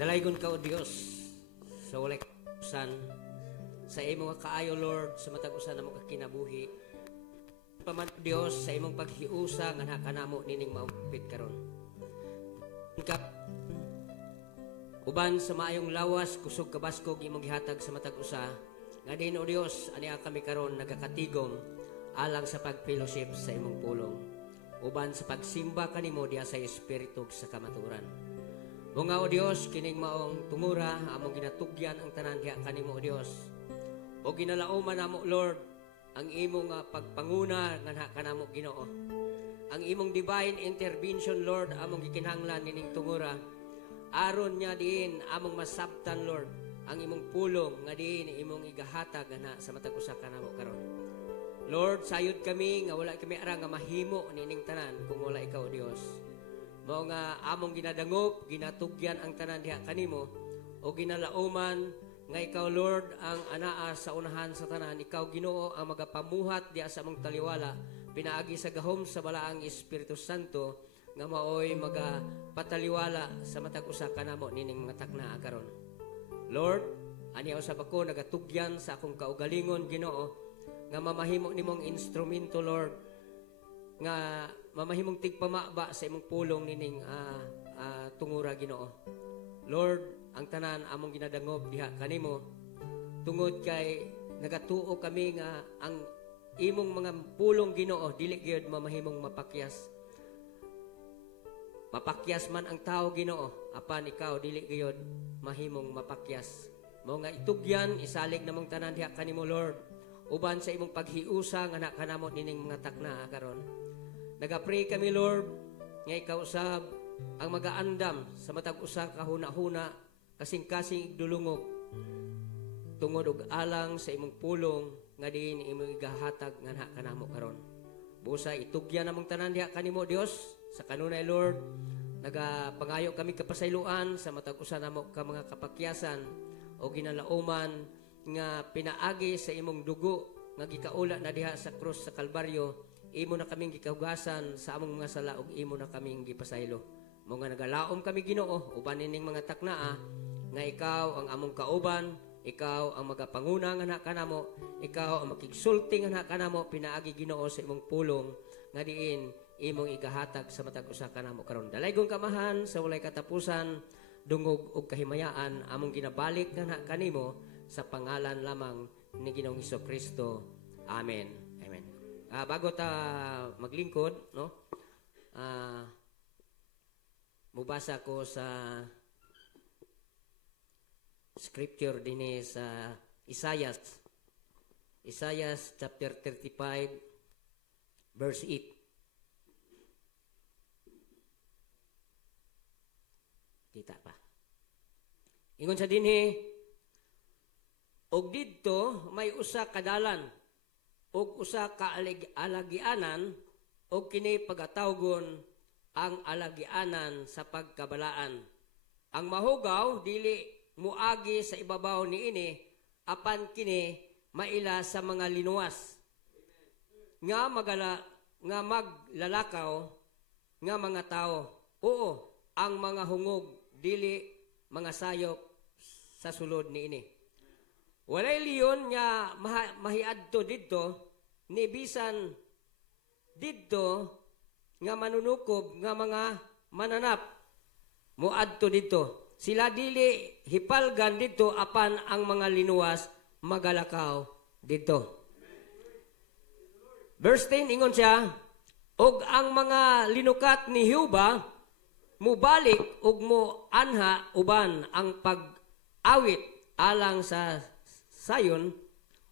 Dalaygon ka o Dios sa walay usan sa imong kaayo Lord sa matag usan na mga kinabuhi. Paman Dios sa imong paghiusa nga nakanamo nining maumpit karon. Uban sa maayong lawas kusog kabaskog imong gihatag sa matag usa nga din o Dios ania kami karon nagakatigom alang sa pagfellowship sa imong pulong. Uban sa pagsimba kanimo diha sa espiritu sa kamaturan. O nga o Dios, kining maong tungura, among ginatugyan ang tanan diha kanimo o Dios. O ginalauman namo Lord, ang imong pagpanguna nga kanamo Ginoo. Ang imong divine intervention Lord, among gikinahanglan nining tungura. Aron niya diin among masabtan Lord, ang imong pulong nga diin imong igahatag na sa matag usa kanamo karon. Lord, sayod kami nga wala kami ara nga mahimo nining tanan kung wala ikaw o Dios. Mao nga among ginadangop, ginatugyan ang tanan diha kanimo o ginalauman nga ikaw Lord ang anaa sa unahan sa tanan, ikaw Ginoo ang magapamuhat diha sa among taliwala pinaagi sa gahom sa balaang Espiritu Santo nga maoy magapataliwala sa matag usa kanamo nining mga takna karon. Lord, ani usab ako nagatugyan sa akong kaugalingon Ginoo nga mamahimo nimong instrumento Lord nga mamahimong tigpamaba sa imong pulong nining tungura Ginoo. Lord, ang tanan among ginadangop diha kanimo tungod kay nagatuo kami nga ang imong mga pulong Ginoo dili gyud mamahimong mapakyas. Mapakyas man ang tao Ginoo, apan ikaw dili gyud mahimong mapakyas. Mao nga itugyan isalig namong tanan diha kanimo Lord. Uban sa imong paghiusa nga nakanamo nining mga takna karon. Nagapray kami Lord nga ikaw usab ang magaandam sa matag usa ka huna-huna kasing-kasing igdulungog tungod og alang sa imong pulong nga diin imong igahatag nga kanamo karon. Busa itugyan namong tanan diha kanimo Dios sa kanunay Lord. Nagapangayo kami kapasayloan sa matag usa namo ka mga kapakyasan o ginalauman nga pinaagi sa imong dugo nga gikaula na diha sa krus sa Kalbaryo. Imo na kaming gikahugasan sa among mga sala ug imo na kaming gipasaylo. Mao nga nagalaom kami Ginoo uban nining mga taknaa nga ikaw ang among kauban, ikaw ang magapanguna nga kanamo, ikaw ang makigsulti nga kanamo pinaagi Ginoo sa imong pulong nga diin imong igahatag sa matag usa kanamo karon. Dalaygon kamahan sa walay katapusan, dungog ug kahimayaan among ginabalik nga kanimo sa pangalan lamang ni Ginoong Hesukristo. Amen. Bago ta maglingkod, no? Mubasa ko sa scripture din sa Isaiah chapter 35 verse 8. Kita pa. Ingon sa dinhi, og didto may usa kadalan og usa ka alagianan og kini pagatawgon ang alagianan sa pagkabalaan. Ang mahugaw dili muagi sa ibabaw niini apan kini maila sa mga linuwas nga maglalakaw nga mga tao. Oo, ang mga hungog dili mga sayop sa sulod niini. Walay liyon nga mahiadto didto ni bisan didto nga manunukob nga mga mananap muadto didto. Sila dili hipalgan didto apan ang mga linuwas magalakaw didto. Verse 10 ingon siya, og ang mga linukat ni Jehova mubalik ug mo anha uban ang pag-awit alang sa sayon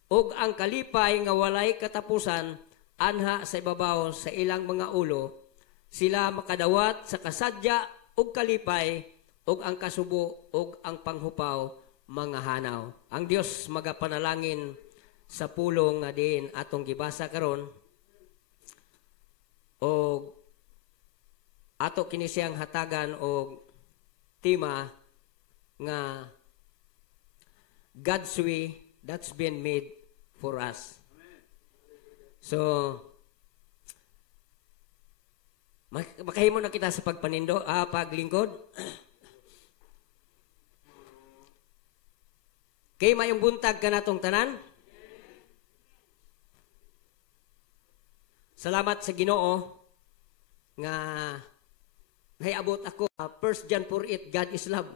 og ang kalipay nga walay katapusan anha sa ibabaw sa ilang mga ulo sila makadawat sa kasadya ug kalipay ug ang kasubo ug ang panghupaw mga hanaw. Ang Dios magapanalangin sa pulong nga din atong gibasa karon o ato kini siyang hatagan og tema nga God's way that's been made for us. So makahimo na kita sa paglingkod. Kay mayong buntag ka natong tanan. Salamat sa Ginoo nga nahiabot ako. 1 John 4:8, God is love.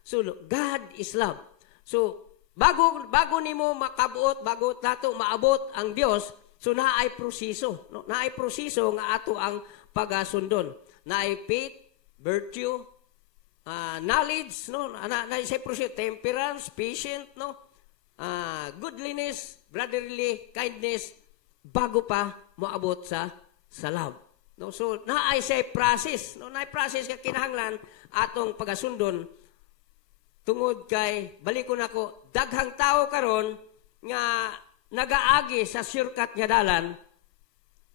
So, God is love. So, bago nimo makabuot, bago nato maabot ang Dios, so naay proseso. No? Naay proseso nga ato ang pagasundon. Naay faith, virtue, knowledge, no? Naay say proseso, temperance, patient, no? Goodliness, brotherly, kindness, bago pa moabot sa love. No, so naay say process, no, naay process nga kinahanglan atong pagasundon tungod kay balikon ako daghang tao karon nga nagaagi sa shortcut nga dalan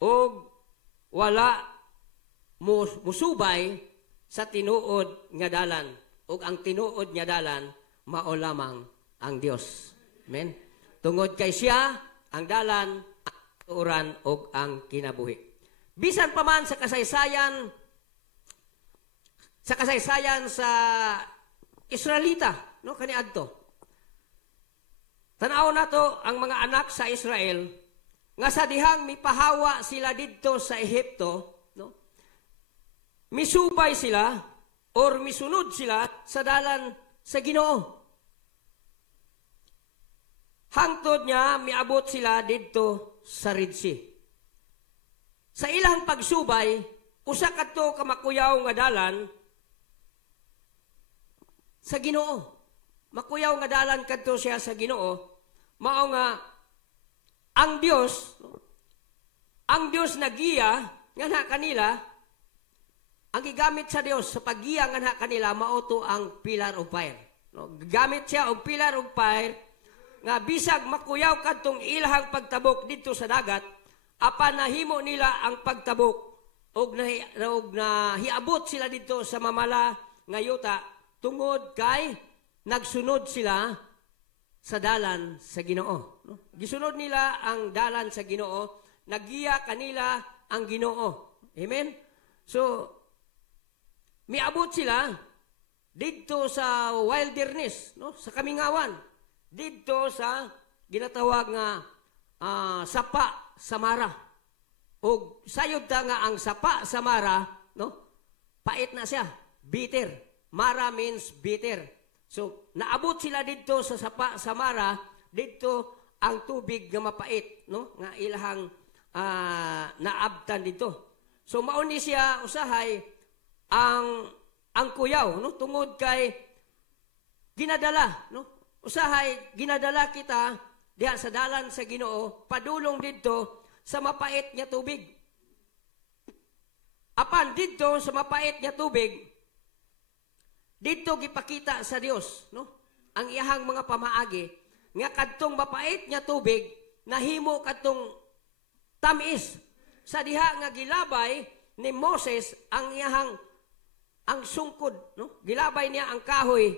og wala musubay sa tinuod nga dalan ug ang tinuod nga dalan mao lamang ang Dios. Amen. Tungod kay siya ang dalan, ang tuuran ug ang kinabuhi. Bisan pa man sa kasaysayan sa Israelita, no, kaniadto. Tanaw nato ang mga anak sa Israel nga sa dihang mipahawa sila didto sa Ehipto, no? Misubay sila or misunod sila sa dalan sa Ginoo. Hangtod niya miabot sila didto sa Red Sea. Sa ilang pagsubay, usa kadto ka makuyaw nga dalan sa Ginoo. Makuyaw nga dalan kadto siya sa Ginoo, mao nga ang Dios nagiya nga na kanila, ang gigamit sa Dios sa paggiya nga na kanila mao to ang pillar of fire. No, gamit siya og pillar of fire nga bisag makuyaw kadtong ilahang pagtabok dito sa dagat, apan nahimo nila ang pagtabok og nahiabot sila dito sa mamala nga yuta tungod kay nagsunod sila sa dalan sa Ginoo. No? Gisunod nila ang dalan sa Ginoo, nagiya kanila ang Ginoo. Amen? So, miabot sila dito sa wilderness, no? Sa kamingawan, dito sa ginatawag nga sapa Samara. O sayod ta nga ang sapa Samara, no? Pait na siya, bitter. Mara means bitter. So, naabot sila dito sa sapa Samara, dito ang tubig nga mapait, no? Nga ilahang naabtan dito. So, mauni siya usahay ang kuyaw, no? Tungod kay ginadala, no? Usahay ginadala kita diha sa dalan sa Ginoo, padulong didto sa mapait nga tubig. Apan didto sa mapait nga tubig, didto gipakita sa Dios, no? Ang iyahang mga pamaagi nga kadtong mapait nga tubig nahimo kadtong tamis. Sa diha nga gilabay ni Moses ang iyahang sungkod, no? Gilabay niya ang kahoy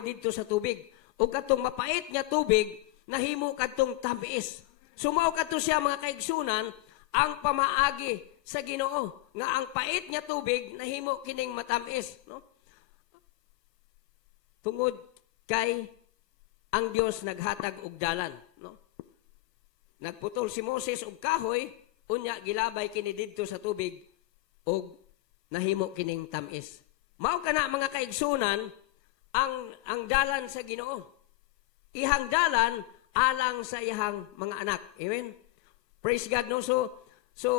didto sa tubig. O katong mapait nga tubig, nahimo katong tamis. Sumaw kato siya mga kaigsunan, ang pamaagi sa Ginoo, nga ang pait nga tubig, nahimo kining matamis. No? Tungod kay ang Dios naghatag og dalan. No? Nagputol si Moses og kahoy, unya gilabay kini didto sa tubig, og nahimo kining tamis. Mao kana mga kaigsunan, ang dalan sa Ginoo. Ihang dalan alang sa ihang mga anak. Amen. Praise God, no. So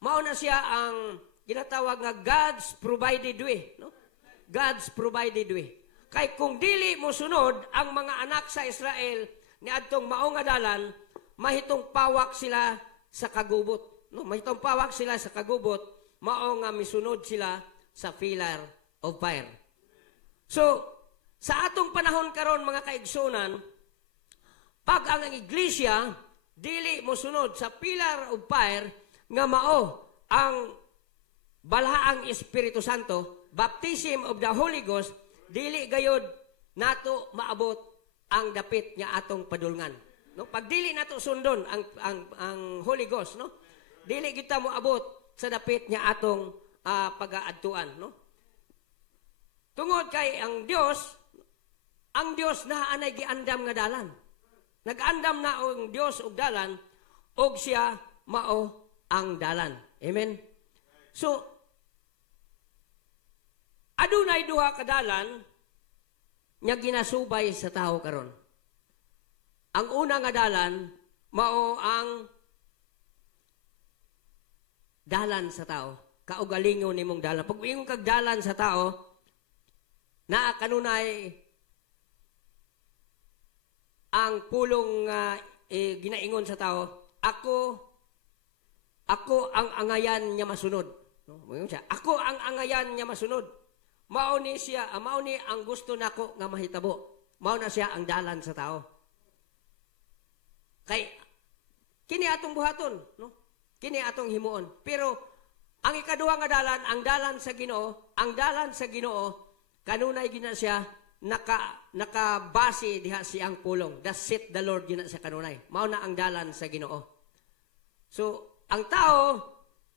mao na siya ang ginatawag nga God's provided way, no? God's provided way. Kay kung dili mo sunod ang mga anak sa Israel ni adtong mao nga dalan, mahitong pawak sila sa kagubot, no, may tumpawak sila sa kagubot, mao nga misunod sila sa pillar of fire. So, sa atong panahon karon mga kaigsunan, pag ang iglesia dili mo sunod sa pillar of fire nga mao ang balaang Espiritu Santo, baptism of the Holy Ghost, dili gayud nato maabot ang dapit nga atong padulngan. No, pag dili nato sundon ang Holy Ghost, no? Dili kita mo abot sa dapit nga atong pag-aadtuan, no? Tungod kay ang Dios na anay giandam nga dalan. Nag-andam na ang Dios og dalan, og siya mao ang dalan. Amen. So adunay duha ka dalan nga ginasubay sa tao karon. Ang una nga dalan mao ang dalan sa tao. Kaugalingon nimong dalan. Pag ingon kag dalan sa tao, naa kanunay ang pulong ginaingon sa tao, ako ang angayan niya masunod. No? Ako ang angayan niya masunod. Mao ni ang gusto nako nga mahitabo. Mao na siya ang dalan sa tao. Kay kini atong buhaton, no? Kini atong himuon. Pero ang ikaduha nga dalan, ang dalan sa Ginoo, kanunay gina siya nakabase diha siyang pulong. Thus saith the Lord gina sa kanunay. Mao na ang dalan sa Ginoo. So, ang tao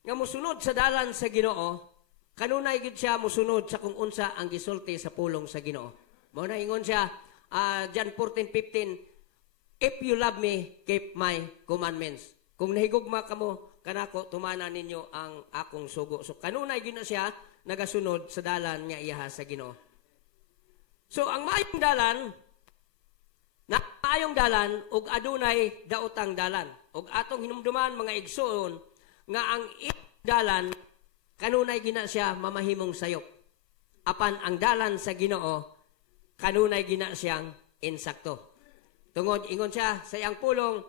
nga mosunod sa dalan sa Ginoo, kanunay gid siya mosunod sa kung unsa ang gisulti sa pulong sa Ginoo. Mao na ingon siya, John 14:15, if you love me, keep my commandments. Kung nahigugma kamo kanako, tumana ninyo ang akong sugo. So kanunay gid na siya nagasunod sa dalan nga iyaha sa Ginoo. So ang maayong dalan ug adunay daotang dalan. Ug atong hinumduman mga igsoon nga ang dalan kanunay gina siya mamahimong sayop. Apan ang dalan sa Ginoo kanunay gina siyang insakto. Tungod ingon siya sa iyang pulong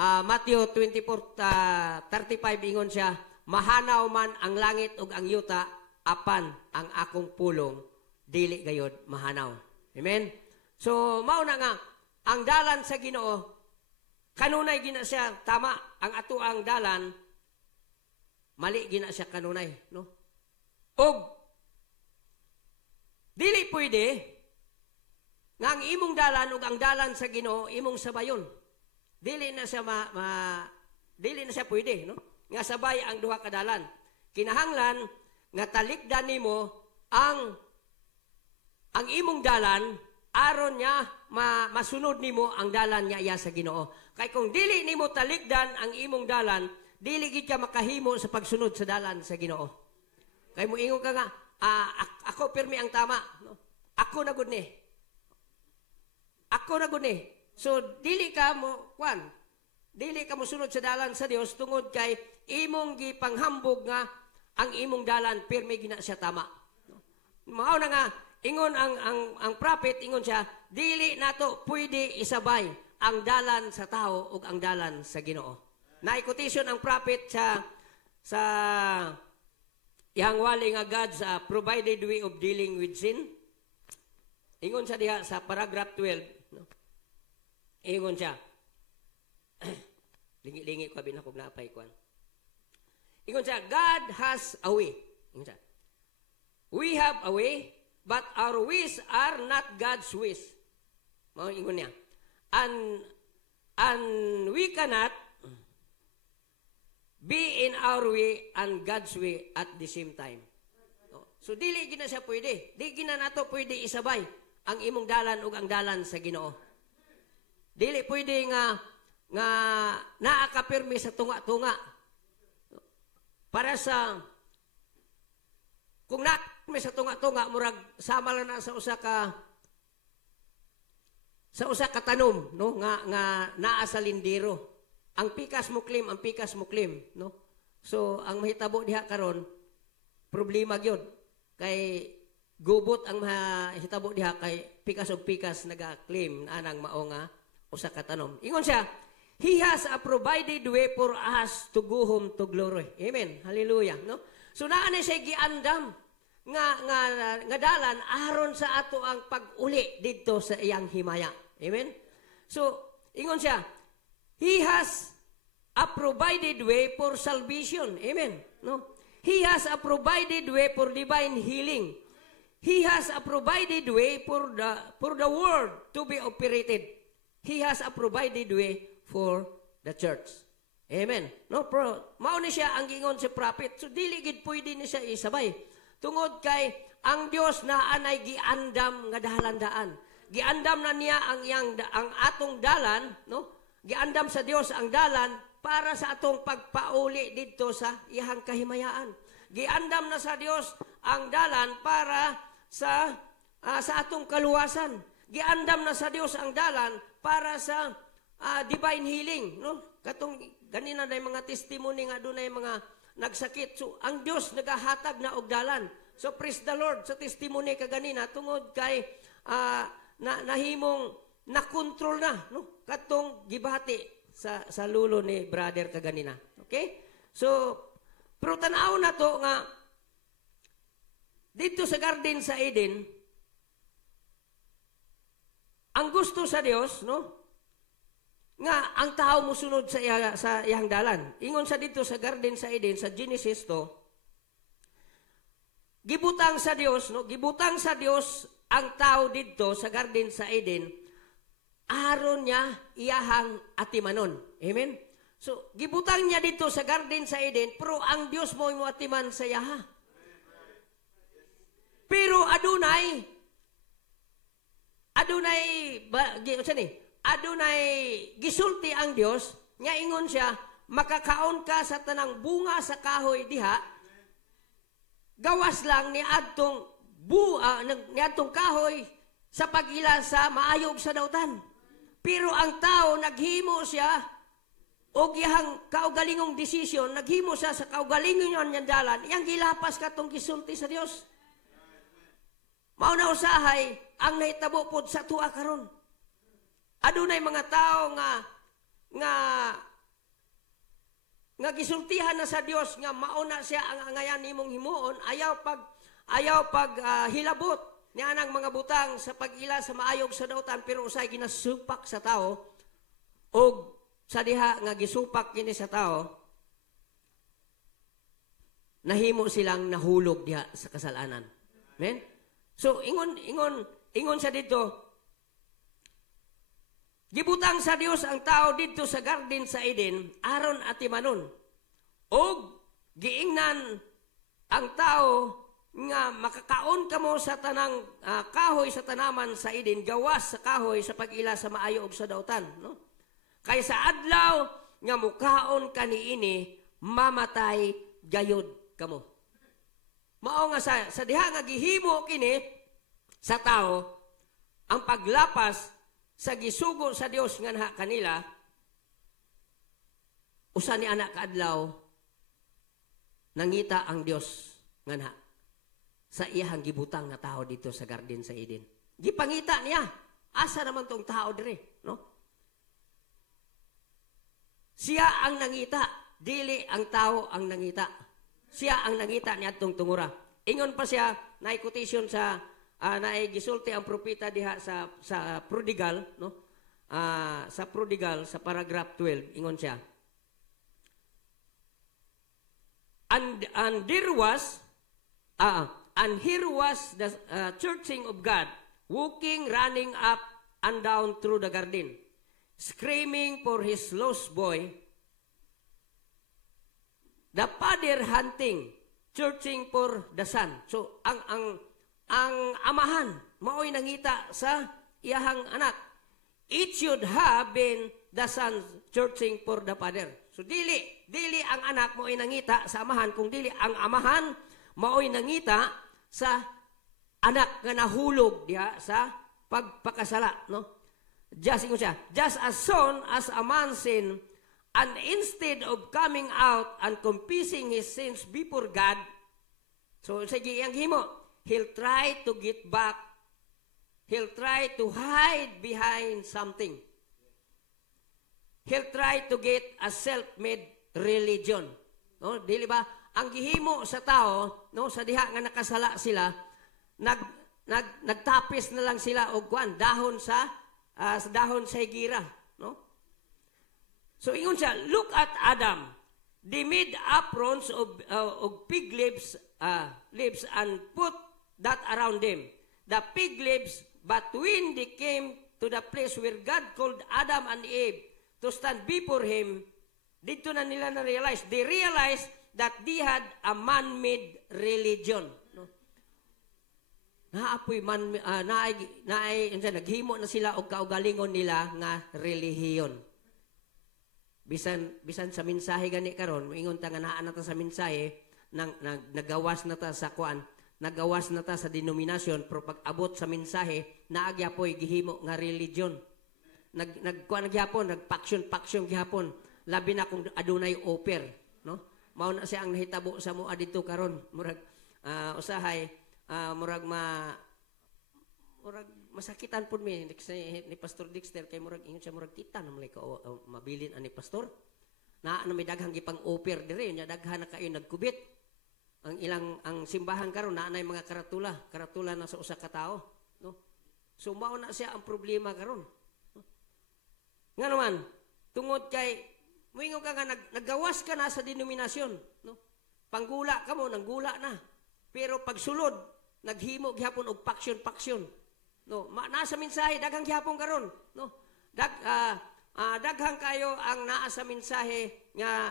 Matthew 24:35 ingon siya, mahanaw man ang langit ug ang yuta, apan ang akong pulong dili gayod mahanaw. Amen? So, mao na nga, ang dalan sa Ginoo, kanunay gina siya, tama, ang atuang dalan, mali gina siya kanunay. No? Og, dili pwede, nga ang imong dalan ug ang dalan sa Ginoo, imong sabayon. Dili na siya dili na siya pwede, no? Nga sabay ang duha ka dalan. Kinahanglan nga talikdan nimo ang imong dalan aron niya masunod nimo ang dalan niya iya sa Ginoo. Kay kung dili nimo talikdan ang imong dalan, dili gid ka makahimo sa pagsunod sa dalan sa Ginoo. Kay moingon ka nga, ako pirmi ang tama, no? Ako na gud ni. So dili ka mo sunod sa dalan sa Dios tungod kay imong gipanghambog nga ang imong dalan pirmi gina siya tama. No? Mao na nga ingon ang prophet, ingon siya, dili nato pwede isabay ang dalan sa tao ug ang dalan sa Ginoo. Na-quotation ang prophet sa ihang wali nga God's provided way of dealing with sin. Ingon siya diha sa paragraph 12, no? Ingon siya. Lingi-lingi ko abin akong napay kwan. Ingon siya, God has a way. Ingon siya, we have a way, but our ways are not God's ways. Mao ingon niya. And we cannot be in our way and God's way at the same time. So dili gina siya pwede. Di gina nato pwede isabay ang imong dalan ug ang dalan sa Ginoo. Dili pwede nga naa ka pirmi sa tunga-tunga. Para sa kung may sa tunga-tunga murag sama lang na sa usa ka tanom, no, nga naa sa lindiro. Ang pikas muklim, no. So ang mahitabo diha karon problema gyud kay gubot ang mahitabo diha kay pikas og pikas naga-claim anang mao nga usa ka tanom. Ingon siya, He has a provided way for us to go home to glory. Amen. Hallelujah, no? So naa na siya giandam nga dalan aron sa ato ang pag-uli didto sa iyang himaya. Amen. So ingon siya, He has a provided way for salvation. Amen. No? He has a provided way for divine healing. He has a provided way for the world to be operated. He has a provided way for the church. Amen. No, mao ni siya ang gingon si prophet. So dili gid pwede ni siya isabay. Tungod kay ang Dios na anay giandam nga dalan-daan. Giandam na niya ang atong dalan, no? Giandam sa Dios ang dalan para sa atong pagpauli didto sa iyang kahimayaan. Giandam na sa Dios ang dalan para sa atong kaluwasan. Giandam na sa Dios ang dalan para sa divine healing, no? Katong ganina na mga testimony nga dunay mga nagsakit. So ang Dios nagahatag na og dalan. So praise the Lord sa testimony kaganina tungod kay nahimong nakontrol na, no? Katong gibati sa lulo ni brother kaganina. Okay? So pero tan-aw na to nga dito sa garden sa Eden ang gusto sa Dios, no? Nga ang tao musunod sa iyang dalan. Ingon sa dito sa garden sa Eden sa Genesis to, gibutang sa Dios, no? Gibutang sa Dios ang tao dito sa garden sa Eden aron niya iyahang atimanon. Amen. So gibutang niya dito sa garden sa Eden, pero ang Dios mo atiman sa iyaha. Pero adunay gisulti ang Dios nga ingon siya, makakaon ka sa tanang bunga sa kahoy diha, gawas lang ni adtong kahoy sa pag-ila sa maayog sa dautan. Pero ang tao naghimo siya og iyang kaugalingong desisyon, naghimo siya sa kaugalingon niyan dalan, iyang gilapas katong gisulti sa Dios. Mao na usahay ang nahitabo pod sa tuwa karon. Adunay mga tao nga gisultihan na sa Dios nga mao na siya ang angayan nimong himuon, ayaw pag hilabot ni anang mga butang sa pag-ila sa maayog sa dautan, pero usay ginasupak sa tao og sa diha nga gisupak kini sa tao, nahimo silang nahulog diha sa kasalanan. Amen. So ingon siya dito, gibutang sa Dios ang tao dito sa garden sa Eden aron atimanon. Og giingnan ang tao nga makakaon kamo sa tanang kahoy sa tanaman sa Eden, gawas sa kahoy sa pag-ila sa maayo ug sa dautan, no? Kay sa adlaw nga mukaon kaniini, mamatay gayud kamo. Mao nga sa diha nga gihimo kini sa tao ang paglapas sa gisugo sa Dios nga naha kanila, usa ni anak kaadlaw nangita ang Dios nga naha sa iyang gibutang nga tao dito sa garden sa Eden. Gipangita niya, asa naman tong tao dire, no? Siya ang nangita, dili ang tao ang nangita. Siya ang nangita niya atong tungura. Ingon pa siya, na-quotation sa gisulti ang propeta diha sa prodigal, no? Sa prodigal sa paragraph 12, ingon siya. And here was the searching of God, walking, running up and down through the garden, screaming for his lost boy. The father hunting, searching for the son. So ang amahan mao'y nangita sa iyahang anak. It should have been the son searching for the father. So dili ang anak mo'y nangita sa amahan, kung dili ang amahan mao'y nangita sa anak nga nahulog diha sa pagpakasala, no? Just as soon as a man sin, and instead of coming out and confessing his sins before God, so sige ang himo, he'll try to get back. He'll try to hide behind something. he'll try to get a self-made religion. No, dili ba? Ang gihimo sa tao, no, sa diha nga nakasala sila, nagtapis na lang sila og kuan dahon sa dahon sa higira, no? So ingon siya, look at Adam. They made aprons of pig leaves and put that around them. The pig leaves, but when they came to the place where God called Adam and Eve to stand before Him, dito na nila na-realize. They realized that they had a man-made religion. No? Naapoy naghimo na sila og kaugalingon nila nga relihiyon. Bisan sa mensahe gani karon, moingon ta nga naa na ta sa mensahe, nagawas na ta sa kuan, nagawas na ta sa denominasyon, pero pag abot sa mensahe, naagyapoy gihimo nga religion. Nagkuan gyapon, nagpaksyon gyapon. Labi na kung adunay offer, no? Mao na siya ang nahitabo sa mua dito karon. Murag usahay murag masakitan pud mi ni Pastor Dexter kay murag ingon siya murag kita na malay ka mabilin ani pastor. Na may daghang gipang offer dire nya daghan na kayo nagkubit. Ang simbahan karon na nay mga karatula na sa usa ka tawo, no? So mao na siya ang problema karon. Nga naman tungod kay moingon ka nga naggawas ka na sa denominasyon, no? Panggula ka mo, nanggula na. Pero pagsulod, naghimo gihapon og paksyon. No, nasa mensahe daghang gihapon karon, no? Daghang kayo ang naa sa mensahe nga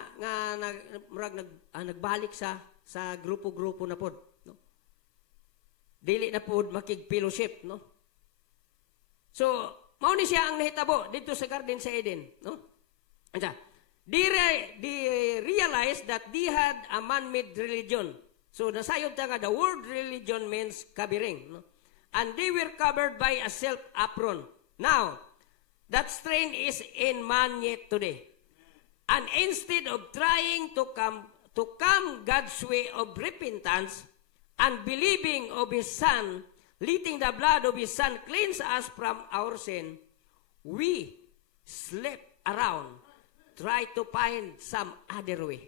nagbalik sa grupo-grupo na pod, no? Dili na pod makig-fellowship, no? So, mao ni siya ang nahitabo dito sa Garden sa Eden, no? Anja, they realized that they had a man-made religion. So, nasayod ta nga, the word religion means covering, no? And they were covered by a self-apron. Now, that strain is in man yet today. And instead of trying to come God's way of repentance and believing of His Son, letting the blood of His Son cleanse us from our sin, we slept around, try to find some other way.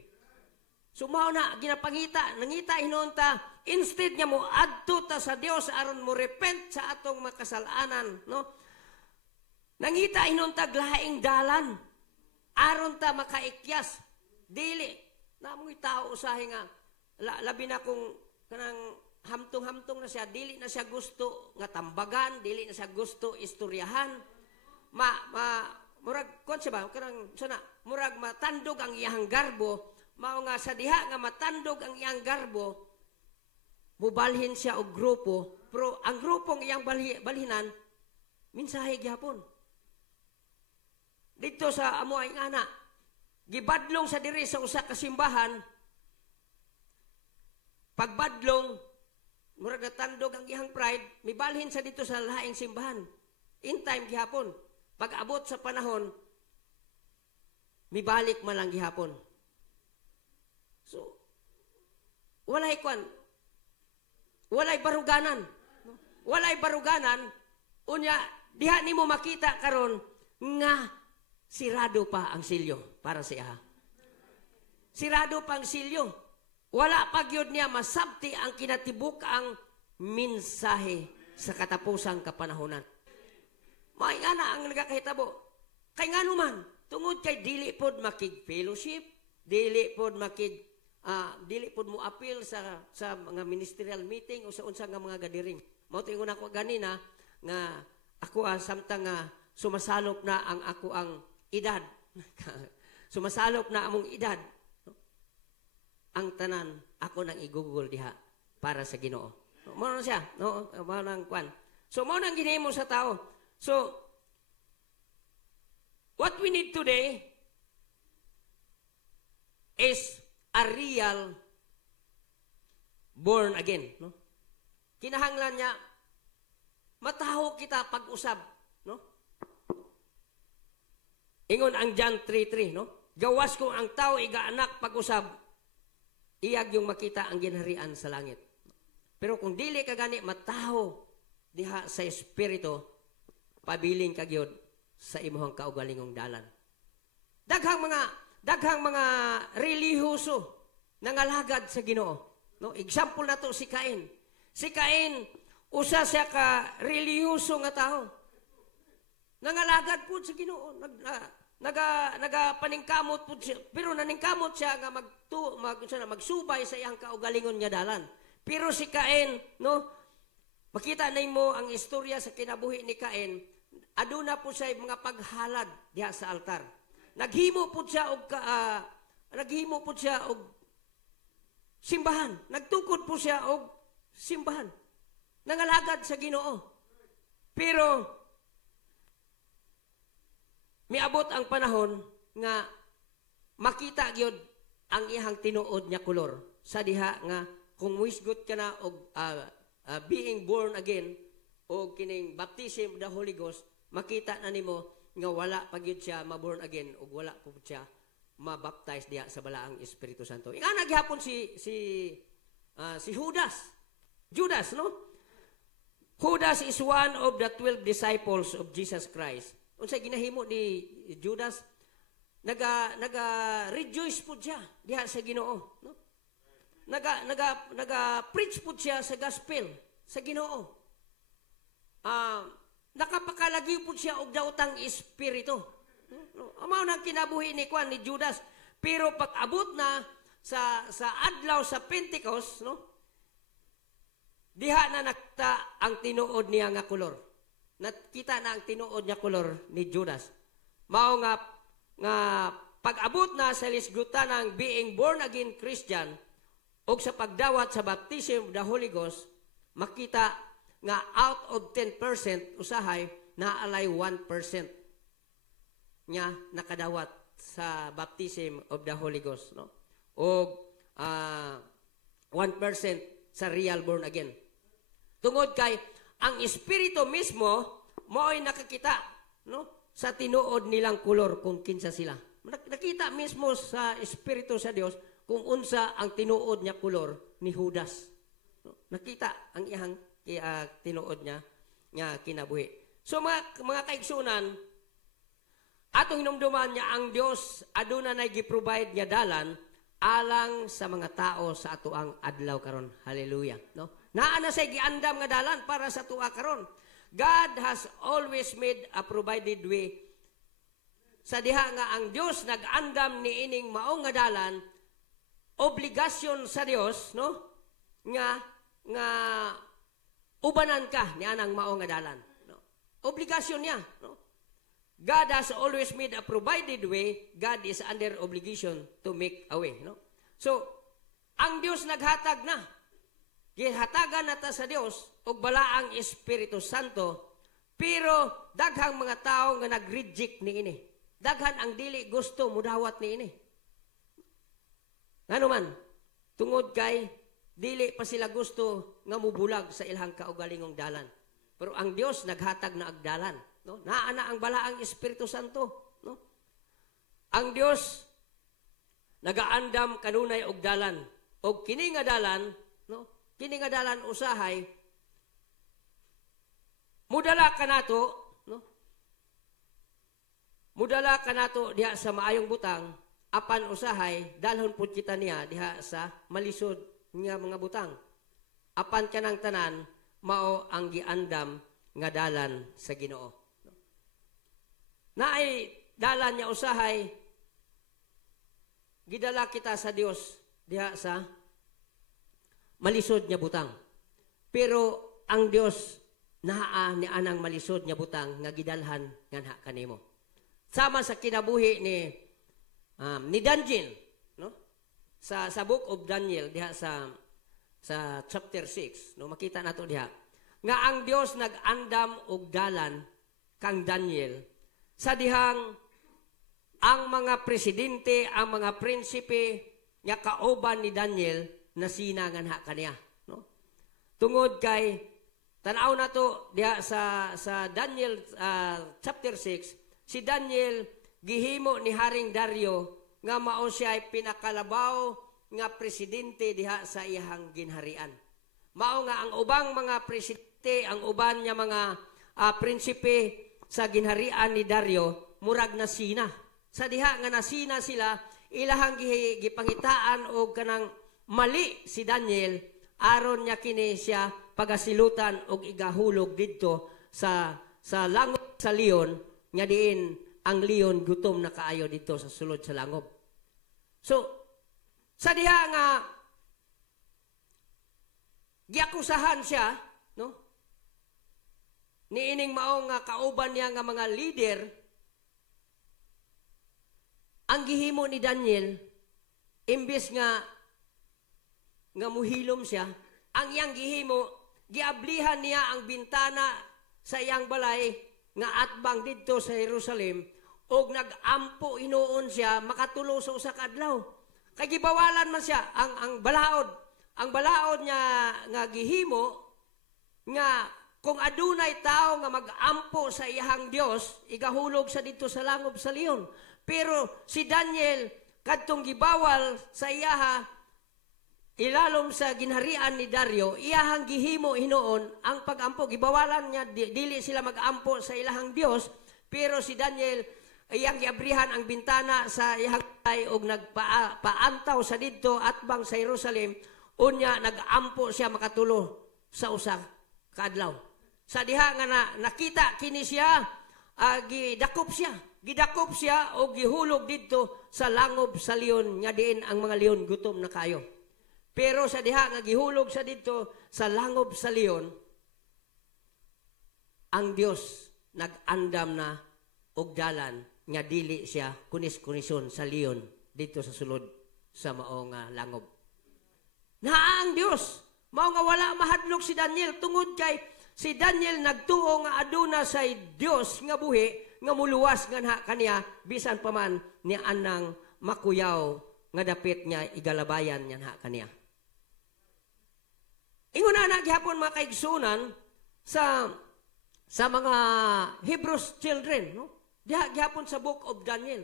So mao na nangita hinunta, instead nga mo adto ta sa Dios aron mo repent sa atong makasalanan, no? Nangita hinunta glahaing dalan aron ta makaikyas. Dili na mo'y tao usahay nga labi na kung kanang hamtong-hamtong na siya, dili na siya gusto nga tambagan, dili na siya gusto istoryahan. Murag kon siya ba kanang sana murag matandog ang iyang garbo. Mao nga sa diha nga matandog ang iyang garbo, mubalhin siya og grupo, pero ang grupong iyang balhinan, mensahe gyapon. Dito sa amo ay ana, gibadlong sa diri sa usa ka simbahan, pagbadlong, murag natandog ang iyang pride, mibalhin sa dito sa laing simbahan. In time gihapon, pag abot sa panahon, mibalik man lang gihapon. So, walay baruganan. Walay baruganan, unya, diha nimo makita karon nga sirado pa ang silyo para sa iya. Sirado pa ang silyo. Wala pa gyud niya masabti ang kinatibuk ang mensahe sa katapusang kapanahonan. May nga na ang nagakahitabo. Kay nga naman, tungod kay dili pod makig-fellowship, dili pod mo appeal sa mga ministerial meeting o sa unsa nga mga gadiring. Mao tingon ako ganina nga ako samtang sumasalop na ang ako ang edad. Sumasalop na among edad. Ang tanan ako nang igugol diha para sa Ginoo. Mao na siya, no? Mao nang kwan. So mao nang ginhimo sa tao. So what we need today is a real born again, no? Kinahanglan niya mataho kita pag-usab, no? Ingon ang John 3:3, no? Gawas kung ang tao igaanak pag-usab, iyag yung makita ang ginharian sa langit. Pero kung dili ka gani mataho diha sa espiritu, pabiling ka gyud sa imong kaugalingong dalan. daghang mga relihiyoso nangalagad sa Ginoo. No, example na to si Cain. Si Cain usa siya ka relihiyoso nga tao. Nangalagad pud sa Ginoo, nagapaningkamot pud siya, pero naningkamot siya nga magsubay sa iyang kaugalingon nga dalan. Pero si Cain, no, makita nimo ang istorya sa kinabuhi ni Cain, aduna po siya mga paghalad diha sa altar. Naghimo po siya og simbahan. Nagtukod po siya og simbahan. Nangalagad sa Ginoo. Pero miabot ang panahon nga makita gyud ang iyang tinuod niya kolor. Sa diha nga kung muisgot ka na og being born again o kining baptism of the Holy Ghost, makita na nimo nga wala pa gyud siya ma-born again o wala po siya ma-baptize diha sa balaang Espiritu Santo. Nga naghapon si Judas, no? Judas is one of the 12 disciples of Jesus Christ. Unsay ginahimo ni Judas? Naga-rejoice po siya diha sa Ginoo, no? Naga-preach po siya sa gospel sa Ginoo. Nakapakalagi po siya og daotang espiritu. No? Amaw nang kinabuhi ni Judas. Pero pag abot na sa adlaw sa Pentecost, no? Diha na nakita ang tinuod niya nga kolor. Nakita na ang tinuod niya kolor ni Judas. Mao nga pag-abot na sa lisgutan ng being born again Christian o sa pagdawat sa baptism of the Holy Ghost, makita nga out of 10% usahay naalay 1% niya nakadawat sa baptism of the Holy Ghost, no? O 1% sa real born again. Tungod kay ang espiritu mismo mo'y nakakita, no, sa tinuod nilang kolor kung kinsa sila. Nakita mismo sa espiritu sa Dios kung unsa ang tinuod niya kolor ni Judas. No? Nakita ang iyang tinuod niya nga kinabuhi. So mga kaigsunan, atong hinumduman niya ang Dios aduna nay gi-provide niya dalan alang sa mga tao sa atoang adlaw karon. Hallelujah, no? Naa na say giandam nga dalan para sa tuwa karon. God has always made a provided way. Sa diha nga ang Dios nag-andam ni ining mao nga dalan, obligasyon sa Dios, no? Nga ubanan ka ni anang mao nga dalan, no? Obligasyon niya, no? God has always made a provided way. God is under obligation to make a way, no? So, ang Dios naghatag na. Gihatagan nata sa Dios og balaang Espiritu Santo, pero daghang mga tao nga nag-reject niini. Daghan ang dili gusto mudawat niini. Ngano man, tungod kay dili pa sila gusto nga mubulag sa ilhang kaugalingong dalan. Pero ang Dios naghatag na agdalan, no? Naa na ang balaang Espiritu Santo, no? Ang Dios nagaandam kanunay og dalan. Og kini nga dalan, no? Kini nga dalan usahay mudala ka nato, no? Mudala ka nato diha sa maayong butang apan usahay dalhon pud kita niya diha sa malisod nga mga butang. Apan kanang tanan mao ang giandam nga dalan sa Ginoo. No? Naay dalan niya usahay gidala kita sa Dios diha sa malisod niya butang. Pero ang Dios naa ni anang malisod niya butang nga gidalhan nganha kanimo. Sama sa kinabuhi ni Daniel, no? Sa book of Daniel diha sa chapter 6, no, makita nato diha nga ang Dios nag-andam og dalan kang Daniel sa dihang ang mga presidente, ang mga prinsipe nga kauban ni Daniel na sinangan ha kaniya, no? Tungod kay tanaw na to diha sa Daniel chapter 6, si Daniel gihimo ni Haring Dario nga mao siya ay pinakalabaw nga presidente diha sa iyang ginharian. Mao nga ang ubang mga presidente, ang uban niya mga prinsipe sa ginharian ni Dario murag na sina, sa diha nga nasina sila, ilahang gipangitaan o kanang mali si Daniel, aron niya kini siya pagasilutan og igahulog didto sa langob sa leon, nga diin ang leon gutom na kaayo dito sa sulod sa langob. So, sa diha nga giakusahan siya, no? Niining mao nga kauban niya nga mga leader, ang gihimo ni Daniel, imbes nga muhilom siya, ang iyang gihimo, giablihan niya ang bintana sa iyang balay nga atbang didto sa Jerusalem, og nagampo inuon siya makatulo sa usa ka adlaw. Kay gibawalan man siya ang balaod niya nga gihimo nga kung adunay tao nga magampo sa iyang Dios, igahulog sa dito sa langob sa leon. Pero si Daniel kadtong gibawal sa iyaha ilalom sa ginharian ni Dario, iyahang gihimo hinuon ang pagampo. Gibawalan niya, dili sila magampo sa ilahang Dios, pero si Daniel iyang giabrihan ang bintana sa iyang tay og nagpaantaw sa didto atbang sa Jerusalem, unya nagampo siya makatulo sa usa ka adlaw. Sa diha nga nakita kini siya, gidakop siya o gihulog didto sa langob sa leon, nga diin ang mga leon gutom na kayo. Pero sa diha nga gihulog sa didto sa langob sa leon, ang Dios nag-andam na og dalan nga dili siya kunis-kunison sa leon dito sa sulod sa mao nga langob. Naa ang Dios, mao nga wala mahadlok si Daniel tungod kay si Daniel nagtuo nga aduna sa Dios nga buhi nga muluwas nga kaniya bisan pa man ni anang makuyaw nga dapit niya igalabayan niya kaniya. Ingon na gihapon mga kaigsunan sa mga Hebrews children, no? Diha gihapon sa Book of Daniel.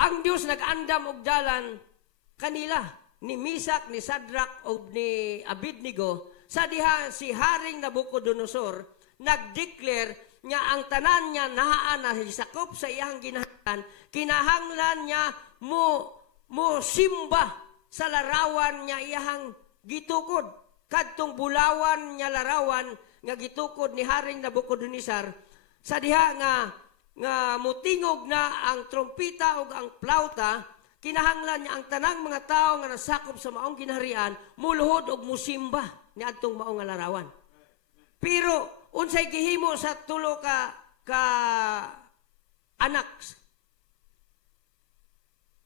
Ang Dios nag-andam og dalan kanila ni Misak, ni Sadrak o ni Abednego, sa diha si Haring Nabucodonosor nag-declare nga ang tanan niya nahaan na hisakop sa iyang ginahanglan, kinahanglan niya mo simba sa larawan niya iyang gitukod. Kadtong bulawan niya larawan nga gitukod ni Haring Nabucodonosor, sa diha nga mutingog na ang trompeta ug ang plauta, kinahanglan niya ang tanang mga tao nga nasakop sa maong ginaharian muluhod og musimba ni adtong maong nga larawan. Pero unsay gihimo sa tulo ka anak?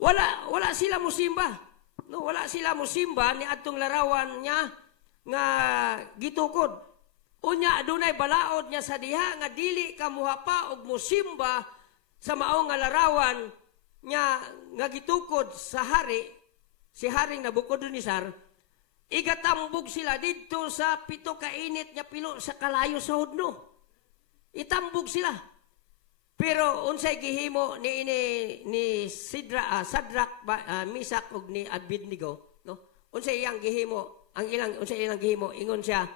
Wala sila musimba. No, wala sila musimba ni adtong larawan niya nga gitukod. Unya adunay balaod niya sa diha nga dili ka muhapa og musimba sa maong nga larawan niya nga gitukod sa si Haring Nabucodonosor. Igatambog sila dito sa pito ka init niya pilo sa kalayo sa hudno. Itambog sila. Pero unsay gihimo ni Sadrak, Misak ug ni Abednego, no? Unsay iyang gihimo, unsay ilang gihimo, ingon siya,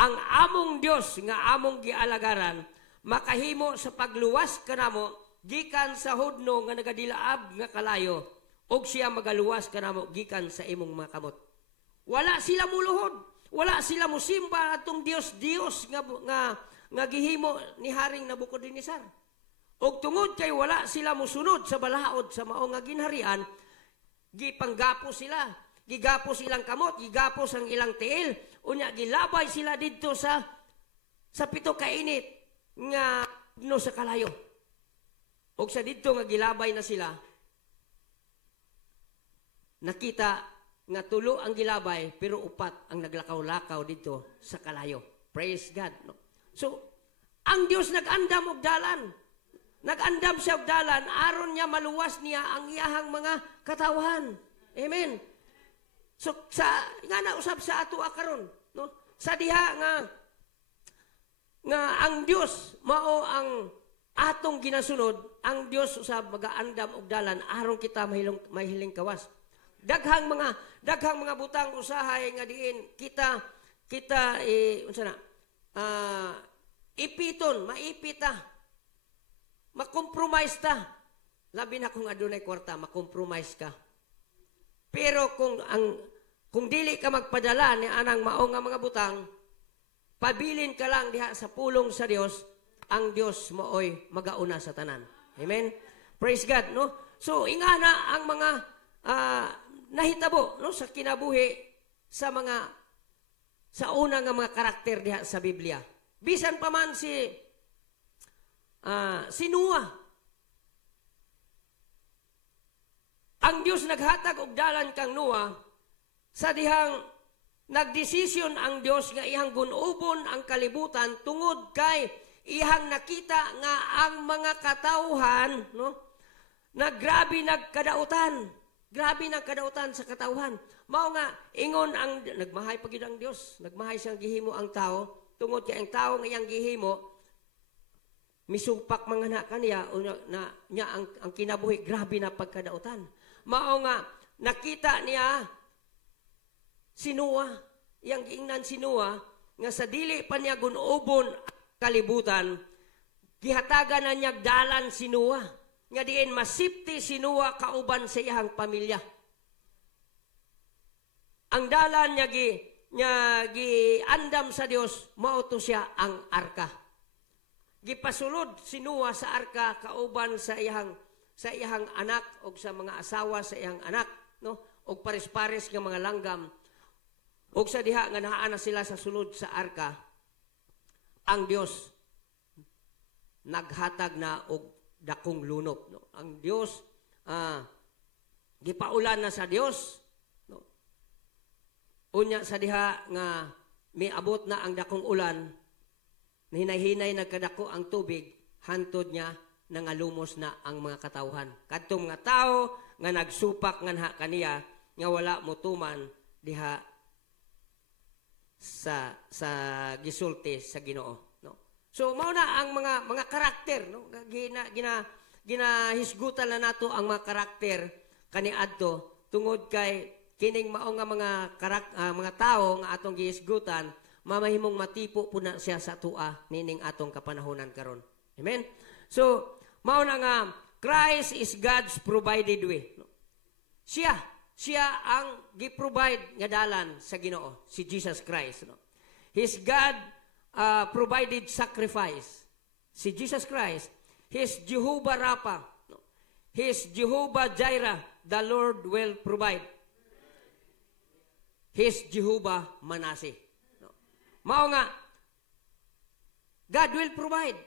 ang among Dios nga among gialagaran makahimo sa pagluwas kanamo gikan sa hudno nga nagadilaab nga kalayo, ug siya magaluwas kanamo gikan sa imong mga kamot. Wala sila muluhod, wala sila musimba atong Dios nga gihimo ni Haring Nabucodonosor. Og tungod kay wala sila musunod sa balaod sa mao nga ginharian, gipanggapo sila, gigapos ilang kamot, gigapos ang ilang tiil, unya gilabay sila didto sa pito ka init nga no sa kalayo. Og sa didto nga gilabay na sila, nakita nga tulo ang gilabay pero upat ang naglakaw-lakaw dito sa kalayo. Praise God. No? So, ang Dios nag-andam og dalan. Nag-andam siya og dalan aron niya maluwas niya ang iyahang mga katawan. Amen. So nga nausab sa ato karon, no? Sa diha nga ang Dios mao ang atong ginasunod, ang Dios usab magaandam og dalan aron kita mahiling kawas. Daghang mga butang usahay nga diin kita unsa na ipiton, maipita, makompromise ta labi na kung adunay kwarta, makompromise ka. Pero kung dili ka magpadala ni anang mao nga mga butang, pabilin ka lang diha sa pulong sa Dios, ang Dios mooy magauna sa tanan. Amen. Praise God, no? So ingana ang mga nahitabo, no, sa kinabuhi sa una nga mga karakter diha sa Biblia. Bisan pa man si Noah. Ang Dios naghatag og dalan kang Noah sa dihang nagdesisyon ang Dios nga ihang gunubon ang kalibutan tungod kay ihang nakita nga ang mga katawhan, no, na grabe nagkadautan. Grabe nagkadautan sa katawhan. Mao nga ingon ang nagmahay pagid ang Dios, nagmahay siyang gihimo ang tao tungod kay ang tao nga iyang gihimo misupak mangana kaniya na nya ang kinabuhi grabe na pagkadautan. Mao nga nakita niya si Noah, iyang giingnan si Noah nga sa dili pa niya gunubon kalibutan, gihatagan na niya dalan si Noah nga diin masipti si Noah kauban sa iyang pamilya. Ang dalan niya giandam sa Dios, mao to siya ang arka. Gipasulod si Noah sa arka kauban sa iyang anak o sa mga asawa sa iyang anak, no? O pares-pares nga mga langgam. O sa diha nga naana sila sa sulod sa arka, ang Dios naghatag na og dakong lunop, no? Ang Dios gipaulan na sa Dios, no? Unya sa diha nga miabot na ang dakong ulan, hinay-hinay nagkadako ang tubig, hantod niya nangalumos na ang mga katawhan. Kadtong mga tao nga nagsupak nga kaniya nga wala motuman diha sa gisulti sa Ginoo, no? So mao na ang mga karakter, no? Ginahisgutan na nato ang mga karakter kaniadto tungod kay kining mao nga mga tao nga atong gihisgutan mamahimong matipo po na siya sa tua nining atong kapanahonan karon. Amen. So mao na nga Christ is God's provided way. No? Siya ang gi-provide nga dalan sa Ginoo, si Jesus Christ. No? His God provided sacrifice. Si Jesus Christ, His Jehovah Rapha, no? His Jehovah Jireh, the Lord will provide. His Jehovah Manasseh. No? Mao nga, God will provide.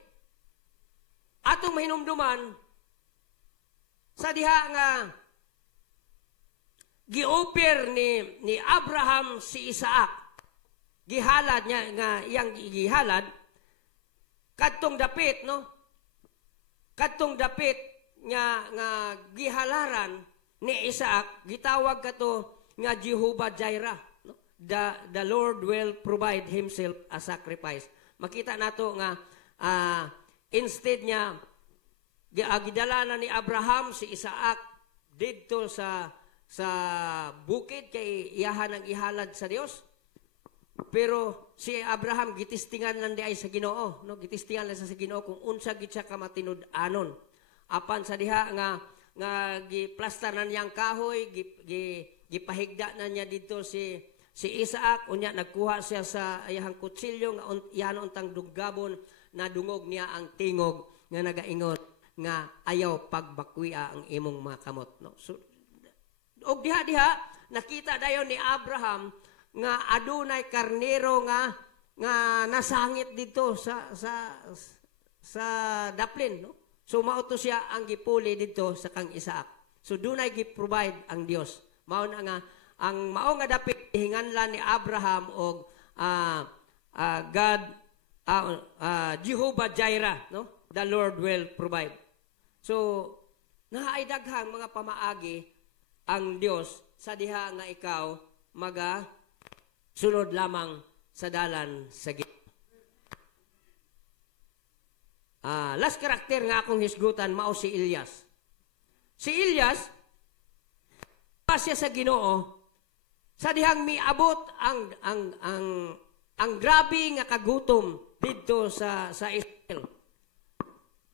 Atong mahinumduman sa diha nga gi-offer ni Abraham si Isaac. Gihalad niya nga iyang gihalad kadtong dapit, no? Kadtong dapit nga gihalaran ni Isaac, gitawag kato nga Jehovah Jireh, no? The Lord will provide himself a sacrifice. Makita nato nga instead niya gidala na ni Abraham si Isaac didto sa bukid kay iyahan ang ihalad sa Dios. Pero si Abraham gitistingan lang di ay sa Ginoo, no? Gitistingan lang sa Ginoo kung unsa gid siya ka matinud-anon. Apan sa diha nga giplastar na niyang kahoy, gipahigda na niya dito si Isaac, unya nagkuha siya sa iyang kutsilyo nga iyan untang duggabon na dungog niya ang tingog nga nagaingon nga ayaw pagbakwiya ang imong mga kamot, no? So og diha nakita dayon ni Abraham nga adunay karnero nga nasangit dito sa daplin, no? So mao to siya ang gipuli dito sa kang Isaac. So dunay gi-provide ang Dios. Mao na nga ang mao nga dapit hinganlan ni Abraham og God Jehovah Jireh, no? The Lord will provide. So naay daghang mga pamaagi ang Dios sa diha nga ikaw sunod lamang sa dalan sa Ginoo. Last karakter nga akong hisgutan mao si Elias. Si Elias siya sa Ginoo sa dihang miabot ang grabe nga kagutom didto sa Israel.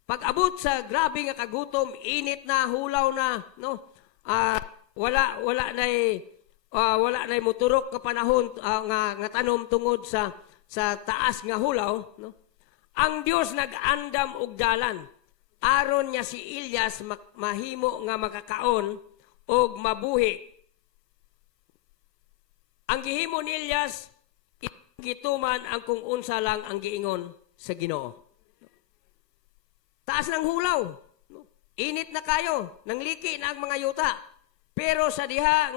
Pag-abot sa grabe nga kagutom, init na, hulaw na, no? Wala na muturok ka panahon nga tanom tungod sa taas nga hulaw, no? Ang Dios nag-andam og dalan. Aron niya si Elias mahimo nga makakaon og mabuhi. Ang gihimo ni Elias, gituman ang kung unsa lang ang giingon sa Ginoo. Taas ng hulaw. Init na kayo. Nangliki na ang mga yuta. Pero sa diha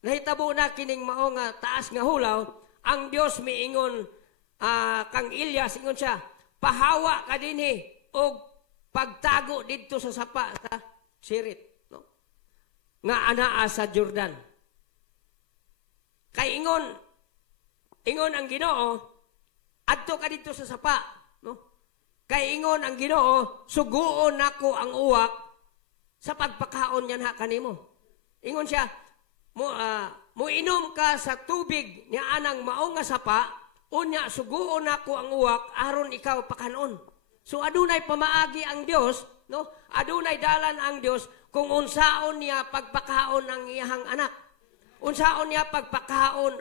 nahitabo na kining mao nga taas nga hulaw, ang Dios miingon kang Elias, ingon siya, pahawa ka dinhi og pagtago didto sa sapa sa Sirit, no? Nga anaa sa Jordan. Kay ingon ang Ginoo, adto ka dito sa sapa, no? Kay ingon ang Ginoo, suguon nako ang uwak sa pagpakaon niyan ha kanimo. Ingon siya, mo inom ka sa tubig niya anang mao nga sapa, unya suguon nako ang uwak aron ikaw pakanon. So adunay pamaagi ang Dios, no? Adunay dalan ang Dios kung unsaon niya pagpakaon ang iyang anak. Unsaon niya pagpakaon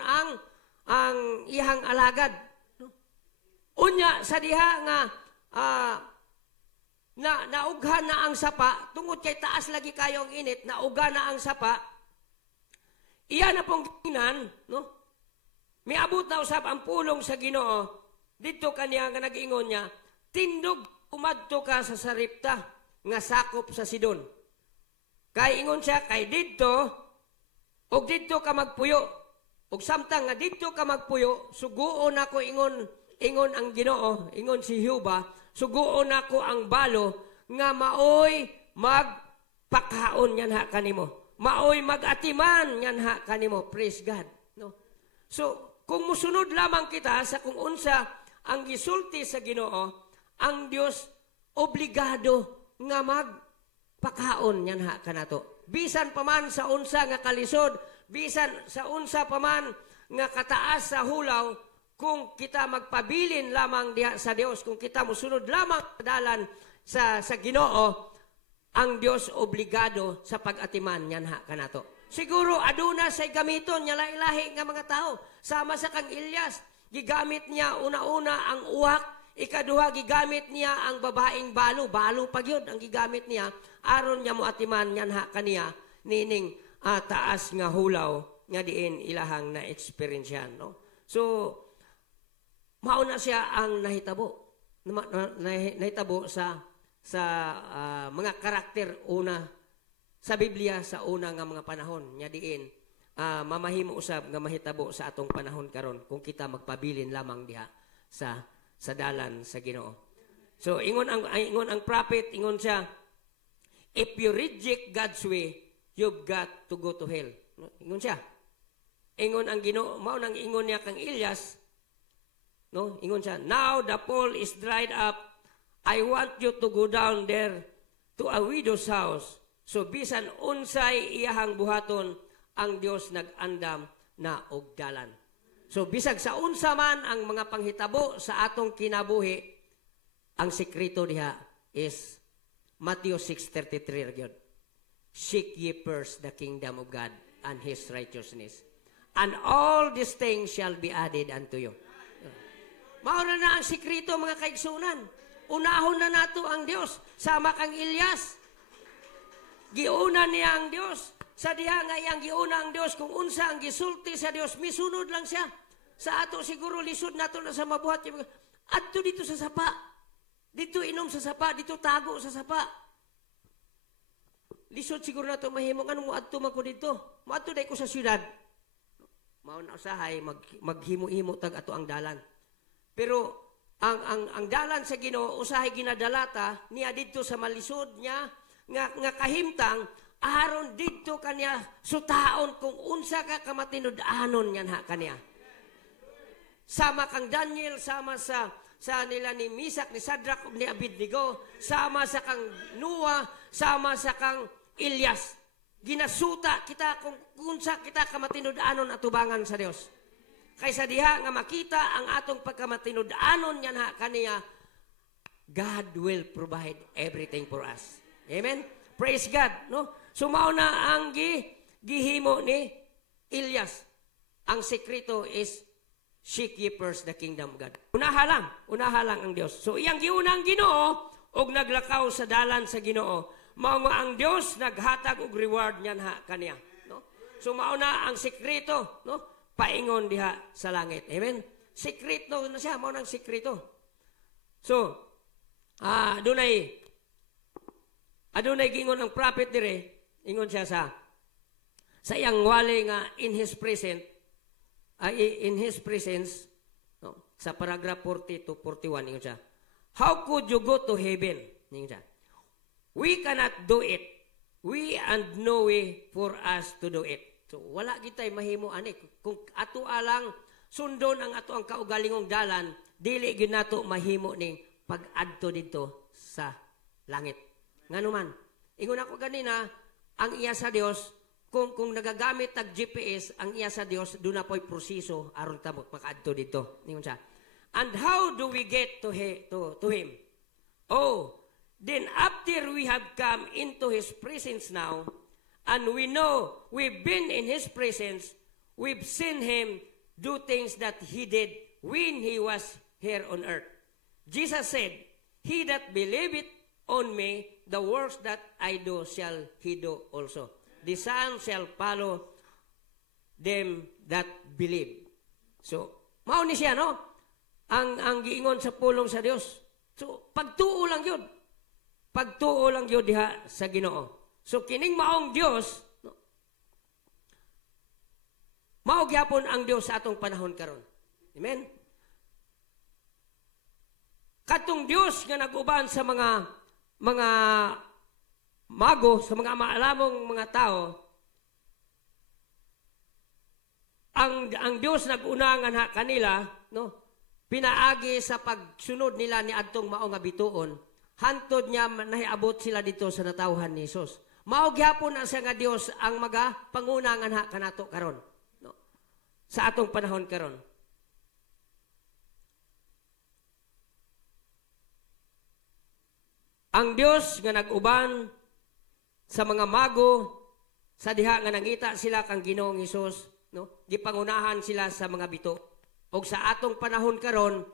ang iyang alagad. Unya sa diha nga naughan na ang sapa, tungod kay taas lagi kayo ang init, naughan na ang sapa, iya na pong ginan, no? Miabot na usab ang pulong sa Ginoo, dito kaniya nga nag-ingon niya, tindog umadto ka sa Saripta, nga sakop sa Sidon. Kay ingon siya, kay dito, og dito ka magpuyo, og samtang nga dito ka magpuyo, suguon ako ingon ang Ginoo, ingon si Jehova, suguon ako ang balo nga maoy magpakaon yan ha kanimo. Maoy magatiman yan ha kanimo. Praise God. No? So, kung musunod lamang kita sa kung unsa ang gisulti sa Ginoo, ang Dios obligado nga magpakaon yan ha kanato. Bisan paman sa unsa nga kalisod, bisan sa unsa paman nga kataas sa hulaw, kung kita magpabilin lamang diha sa Dios, kung kita musunod lamang dalan sa Ginoo, ang Dios obligado sa pag-atiman yan ha kanato. Siguro aduna say gamiton nya lahi-lahi nga mga tao. Sama sa kang Elias, gigamit niya una-una ang uwak, ikaduha gigamit niya ang babaeng balo pa gyud ang gigamit niya aron niya mo atiman yan ha kaniya nining taas nga hulaw nga diin ilahang na experience yan, no? So mauna siya ang nahitabo sa mga karakter una sa Biblia sa una nga mga panahon nya diin mamahimo usab nga mahitabo sa atong panahon karon kung kita magpabilin lamang diha sa dalan sa Ginoo. So ingon ang prophet, ingon siya, if you reject God's way, you've got to go to hell. Ingon siya. Ingon ang Ginoo, mao nang ingon niya kang Elias, no? Ingon siya, now the pool is dried up. I want you to go down there to a widow's house. So bisan unsay iyahang buhaton, ang Dios nag-andam na og dalan. So bisag sa unsa man ang mga panghitabo sa atong kinabuhi, ang sekreto diha is Matthew 6:33 gyud. Seek ye first the kingdom of God and His righteousness, and all these things shall be added unto you. Mauna na ang sikreto mga kaigsunan. Unahon na nato ang Dios. Sama kang Elias. Giuna niya ang Dios. Sa diha nga iyang giuna ang Dios, kung unsa ang gisulti sa Dios, misunod lang siya. Sa ato siguro lisod nato na sa mabuhat. Adto dito sa sapa. Dito inom sa sapa. Dito tago sa sapa. Lisod siguro nato mahimo. Anong mo adto man ko dito? Maadto day ko sa syudad. Mauna usahay, maghimo-himo tag ato ang dalan. Pero ang dalan sa Ginoo usahay ginadalata niya didto sa malisod niya nga kahimtang aron didto kaniya sutaon kung unsa ka kamatinud-anon yan ha kaniya. Sama kang Daniel, sama sa nila ni Misak, ni Sadrak, ni Abednego, sama sa kang Noah, sama sa kang Elias. Ginasuta kita kung unsa kita kamatinud-anon atubangan sa Dios. Kaysa diha nga makita ang atong pagkamatinud-anon yan ha kaniya, God will provide everything for us. Amen? Praise God. No? So mauna ang gihimo ni Elias. Ang sekreto is seek ye first the kingdom of God. Unaha lang ang Dios. So iyang giunang Ginoo og naglakaw sa dalan sa Ginoo. Mao nga ang Dios naghatag og reward niyan ha kaniya. No? So mauna ang sekreto, no? Paingon diha sa langit. Amen? Sekreto na siya, mao nang sekreto. So, adunay gingon ang prophet dire, ingon siya sa iyang wali nga in his presence, no? Sa paragraph 40 to 41 ingon siya. How could you go to heaven? Ingon siya. We cannot do it. We and no way for us to do it. So, wala kita'y mahimo ani. Kung ato alang sundon ang ato ang kaugalingong dalan, dili gyud nato mahimo ning pag-adto dito sa langit. Nganuman, ingon ako ganina, ang iya sa Dios, kung nagagamit tag GPS, ang iya sa Dios, doon na po'y proseso aron ta makaadto dito. Ingon siya. And how do we get to Him? Oh, then after we have come into His presence now, and we know we've been in His presence, we've seen Him do things that He did when He was here on earth. Jesus said, He that believeth on me, the works that I do shall he do also. The Son shall follow them that believe. So, mao ni siya, no? Ang giingon sa pulong sa Dios. So, pagtuo lang yun. Pagtuo lang yun diha sa Ginoo. So, kining maong Diyos, no? Mao gyapon ang Diyos sa atong panahon karon. Amen? Katong Diyos nga nag-uban sa mga mago, sa mga maalamong mga tao, ang Diyos nag-unangan kanila, no? Pinaagi sa pagsunod nila ni adtong mao nga bituon, hantod niya nahiabot sila dito sa natawhan ni Jesus. Mao gyapon ang siya nga Dios ang pangunangan kanato karon, no? Sa atong panahon karon. Ang Dios nga nag-uban sa mga mago sa diha nga nangita sila kang Ginoong Hesus, no? Gipangunahan sila sa mga bito. Og sa atong panahon karon,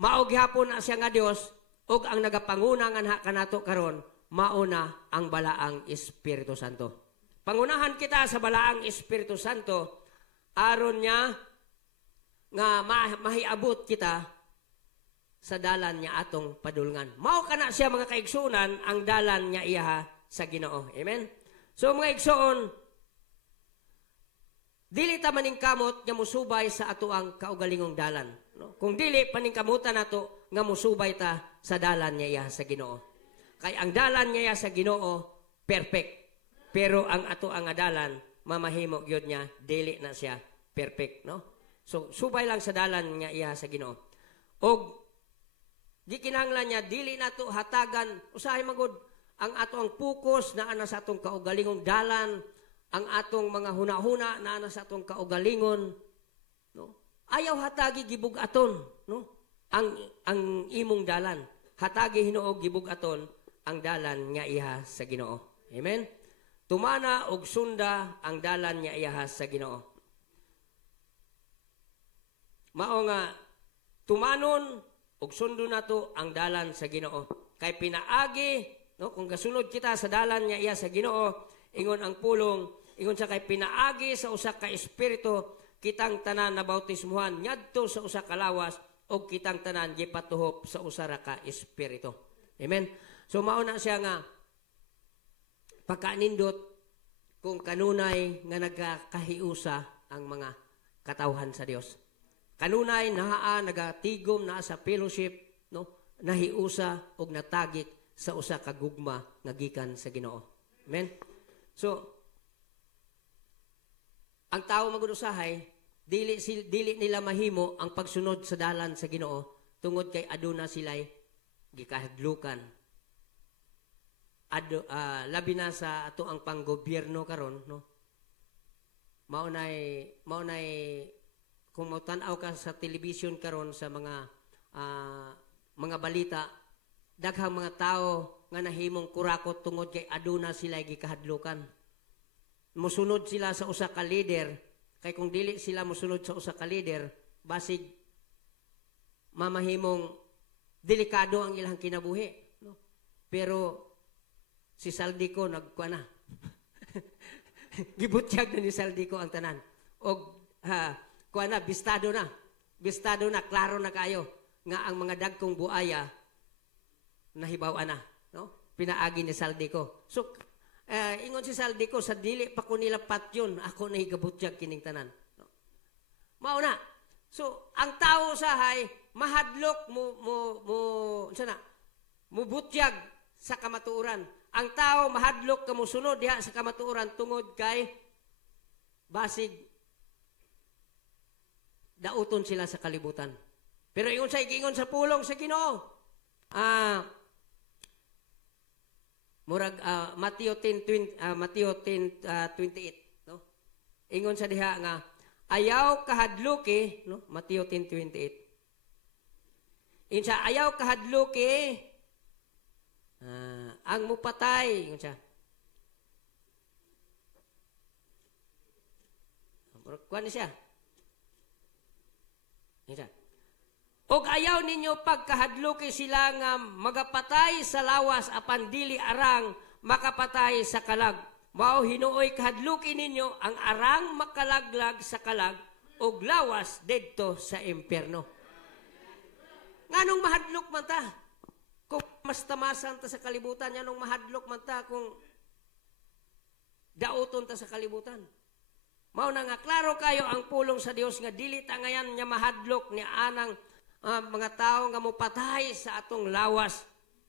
mao gyapon na siya nga Dios og ang nagapangunangan kanato karon, mauna ang balaang Espiritu Santo. Pangunahan kita sa balaang Espiritu Santo aron niya nga mahiabot kita sa dalan niya atong padulngan. Mao kana siya mga kaigsunan ang dalan niya iha sa Ginoo. Amen? So mga igsoon, dili ta maningkamot nga musubay sa ato ang kaugalingong dalan. No? Kung dili paningkamutan nato nga musubay ta sa dalan niya iha sa Ginoo. Kay ang dalan niya iha sa Ginoo perfect. Pero ang ato ang dalan mamahimo gyud niya dili na siya perfect, no? So subay lang sa dalan niya iha sa Ginoo. Og di kinahanglan niya, dili na to hatagan, usahay magod, ang ato ang focus na ana sa atong kaugalingong dalan, ang atong mga huna-huna na ana sa atong kaugalingon, no? Ayaw hatagi gibug-aton, no? Ang imong dalan. Hatagi hinuog gibug-aton ang dalan nga iha sa Ginoo. Amen? Tumana og sunda ang dalan nga iha sa Ginoo. Mao nga, tumanon ug sundo nato ang dalan sa Ginoo. Kay pinaagi, no, kung gasunod kita sa dalan niya iya sa Ginoo, ingon ang pulong, ingon sa kay pinaagi sa usa ka espiritu, kitang tanan na bautismuhan ngadto sa usa ka lawas og kitang tanan gipatuhop sa usa ra ka espiritu. Amen. So mao na siya nga pagkanindot kung kanunay nga nagkahiusa ang mga katawhan sa Dios. Kanunay naa nagatigom naa sa fellowship, no? Nahiusa og natagik sa usa ka gugma nga gikan sa Ginoo. Amen. So ang tao magudusahay dili nila mahimo ang pagsunod sa dalan sa Ginoo tungod kay aduna sila'y gikahadlukan. Labi na sa ato ang panggobyerno karon, no? Maunay kung matanaw ka sa television karon sa mga balita, daghang mga tao nga nahimong kurakot tungod kay aduna sila gikahadlukan. Musunod sila sa usa ka leader, kay kung dili sila musunod sa usa ka leader, basig mamahimong delikado ang ilang kinabuhi. No? Pero si Saldico nagkuha na. Gibutyag na ni Saldico ang tanan. O kuha na, bistado na. Bistado na, klaro na kayo nga ang mga dagkong buaya nahibaw na. No? Pinaagi ni Saldico. So, ingon si Saldico, sa dili pa ko nila patyon, ako na higabutyag kining tanan. No? Mauna. So, ang tao sahay, mahadlok mo butyag sa kamatuuran. Ang tao mahadlok kamo sunod diha sa kamatuoran tungod kay basig dauton sila sa kalibutan. Pero ingon sa pulong sa Ginoo. Mateo 10:28, no? Ingon sa diha nga ayaw kahadluki, no? Mateo 10:28. Insa ayaw kahadluki ang mupatay, ingon siya. Kuan siya. Insa. Og ayaw ninyo pagkahadluki sila nga magapatay sa lawas apan dili arang makapatay sa kalag. Mao hinuoy kahadluki ninyo ang arang makalaglag sa kalag og lawas didto sa impyerno. Nganong mahadlok man ta? Kung mas tamasan ta sa kalibutan, nganong mahadlok man ta kung dauton ta sa kalibutan? Mao na nga klaro kayo ang pulong sa Dios nga dili ta ngayan nya mahadlok ni anang mga tao nga mopatay sa atong lawas,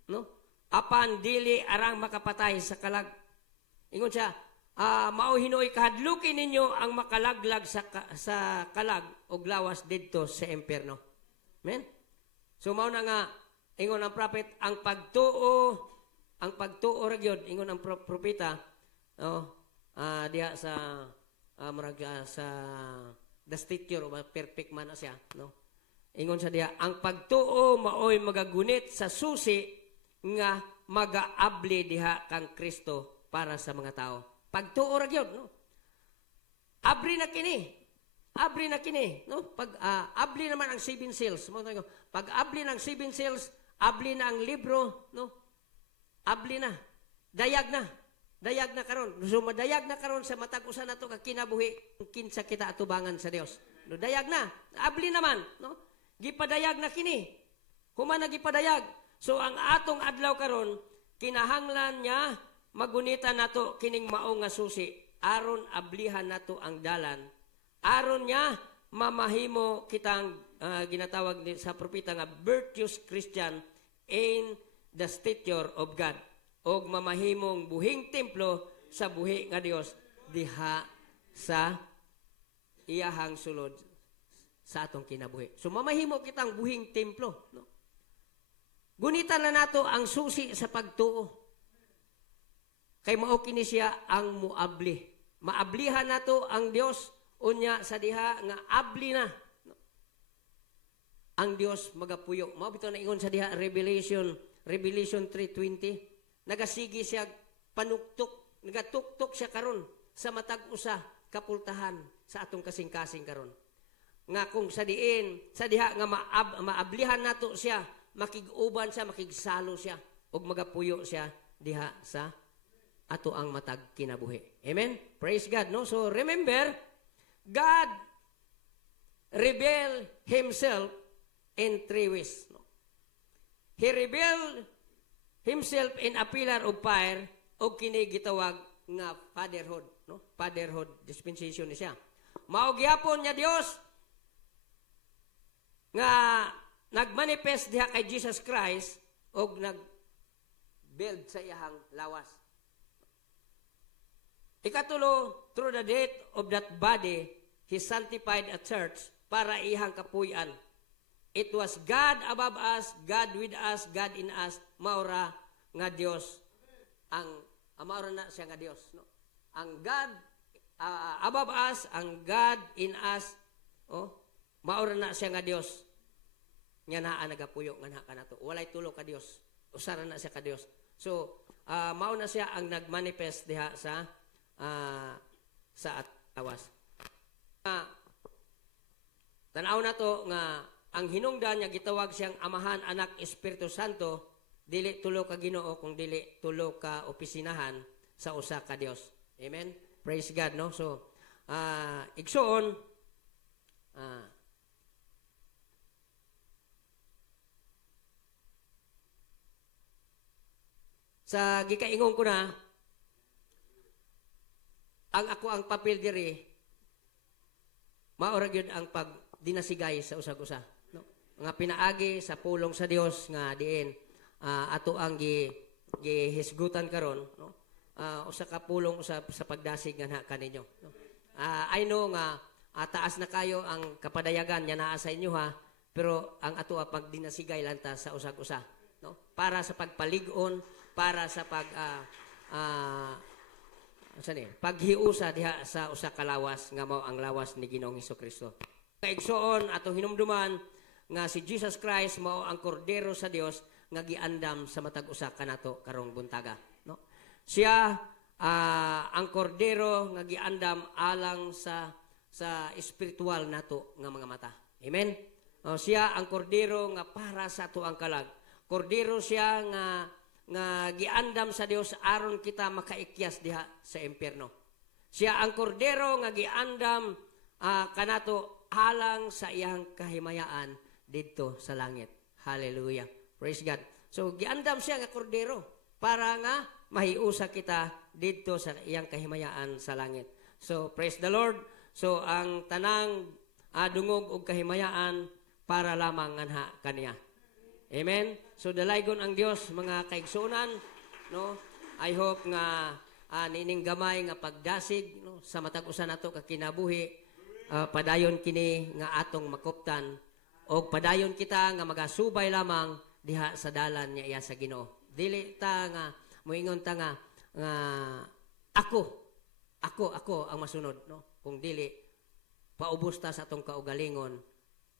no? Apan dili arang makapatay sa kalag. Ingon siya, mao hinuoy kahadluki ninyo ang makalaglag sa kalag og lawas didto sa impyerno. Amen? So mao na nga ingon ang prophet ang pagtuo ra gyud ingon ang propeta diha sa sa the stature of a perfect man siya, no? Ingon sa diha ang pagtuo maoy magagunit sa susi nga magaabli diha kang Kristo para sa mga tao. Pagtuo ra gyud, no? Abri na kini, no? Pag abli naman ang 7 seals. Pag abli ng 7 seals, abli na ang libro, no? Abli na. Dayag na karon. So madayag na karon sa matag usa nato ka kinabuhi kinsa kita atubangan sa Dios. No, dayag na. Abli naman, no? Gipadayag na kini. Human na gipadayag. So ang atong adlaw karon kinahanglan niya magunita nato kining mao nga susi aron ablihan nato ang dalan. Aron niya mamahimo kitang ginatawag sa propeta nga virtuous Christian in the stature of God. Og mamahimong buhing templo sa buhi nga Dios diha sa iyahang sulod sa atong kinabuhi. So mamahimo kitang buhing templo, no? Gunitan na nato ang susi sa pagtuo. Kay mao kini siya ang muabli. Maablihan nato ang Dios unya sa diha nga abli na, no? Ang Dios magapuyo. Mao bitaw na ingon sa diha Revelation 3:20. Nagasigi siya panuktok, nagatuktok siya karon sa matag usa kapultahan sa atong kasing-kasing karon. Nga kung sa diha nga maablihan nato siya, makig-uban siya, makigsalo siya, ug magapuyo siya diha sa ato ang matag kinabuhi. Amen? Praise God, no? So remember, God revealed Himself in 3 ways. No? He revealed Himself in a pillar of fire o kini gitawag nga fatherhood. No? Fatherhood dispensation ni siya. Mao gyapon niya Dios nga nagmanifest diha kay Jesus Christ og nag-build sa iyahang lawas. Ikatulo, through the death of that body, He sanctified a church para iyang kapuy-an. It was God above us, God with us, God in us, maura nga Dios. Maura na siya nga Dios. No? Ang God above us, ang God in us, Maura na siya nga Dios. Nga naa nagapuyo nga naa kanato. Walay tulo ka Dios. Usara na siya ka Dios. So, mao na siya ang nagmanifest diha sa lawas. Tanaw na to nga ang hinungdan niya gitawag siyang Amahan, Anak, Espiritu Santo, dili tulo ka Ginoo kung dili tulo ka opisinahan sa usa ka Dios. Amen. Praise God, no? So, igsoon sa gikaingon ko na ang papel diri maura gyud ang pagdinasigay sa usag-usa, no? Nga pinaagi sa pulong sa Dios nga diin ato ang gihisgutan karon, no? Usa ka pulong sa pagdasig nga kaninyo, no? I know nga taas na kayo ang kapadayagan nya naa sa inyo ha, pero ang ato pagdinasigay lang ta sa usag-usa, no? Para sa pagpalig-on, para sa paghiusa diha sa usa ka lawas nga mao ang lawas ni Ginoong Hesukristo. Kaigsoon atong hinumduman nga si Jesus Christ mao ang kordero sa Dios nga giandam sa matag usa kanato karong buntaga, no? Siya ang kordero nga giandam alang sa espiritual nato nga mga mata. Amen. Siya ang kordero nga para sa ato ang kalag. Kordero siya nga giandam sa Dios aron kita makaikyas diha sa impyerno. Siya ang kordero nga giandam kanato alang sa iyang kahimayaan didto sa langit. Hallelujah. Praise God. So giandam siya nga kordero para nga mahiusa kita didto sa iyang kahimayaan sa langit. So praise the Lord. So ang tanang dungog og kahimayaan para lamang nganha kaniya. Amen. So dalaygon ang Dios mga kaigsunan, no? I hope nga nining gamay nga pagdasig, no, sa matag usa nato ka kinabuhi, padayon kini nga atong makuptan og padayon kita nga magasubay lamang diha sa dalan niya iya sa Ginoo. Dili ta nga moingon ta nga ako ang masunod, no? Kung dili paubos ta sa atong kaugalingon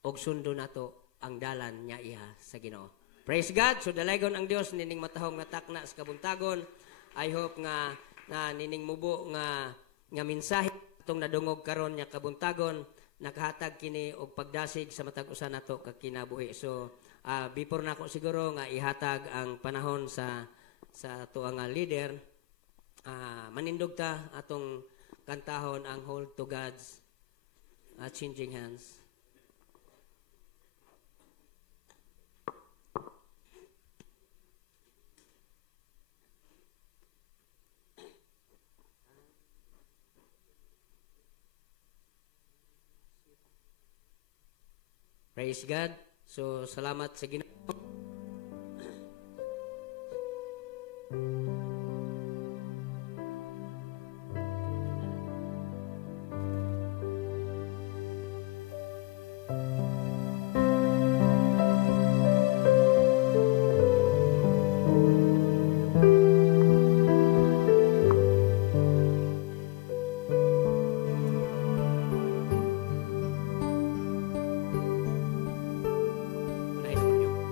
og sundo nato ang dalan niya iya sa Ginoo. Praise God. So dalaygon ang Dios nining matahong nga takna sa kabuntagon. I hope nga nining mubo nga mensahe atong nadungog karon nya kabuntagon nakahatag kini og pagdasig sa matag usa nato ka kinabuhi. So before nako siguro nga ihatag ang panahon sa tuang leader, manindog ta atong kantahon ang Hold to God's Changing Hands. Praise God. So, salamat sa Ginoo. Unahin mo niyo.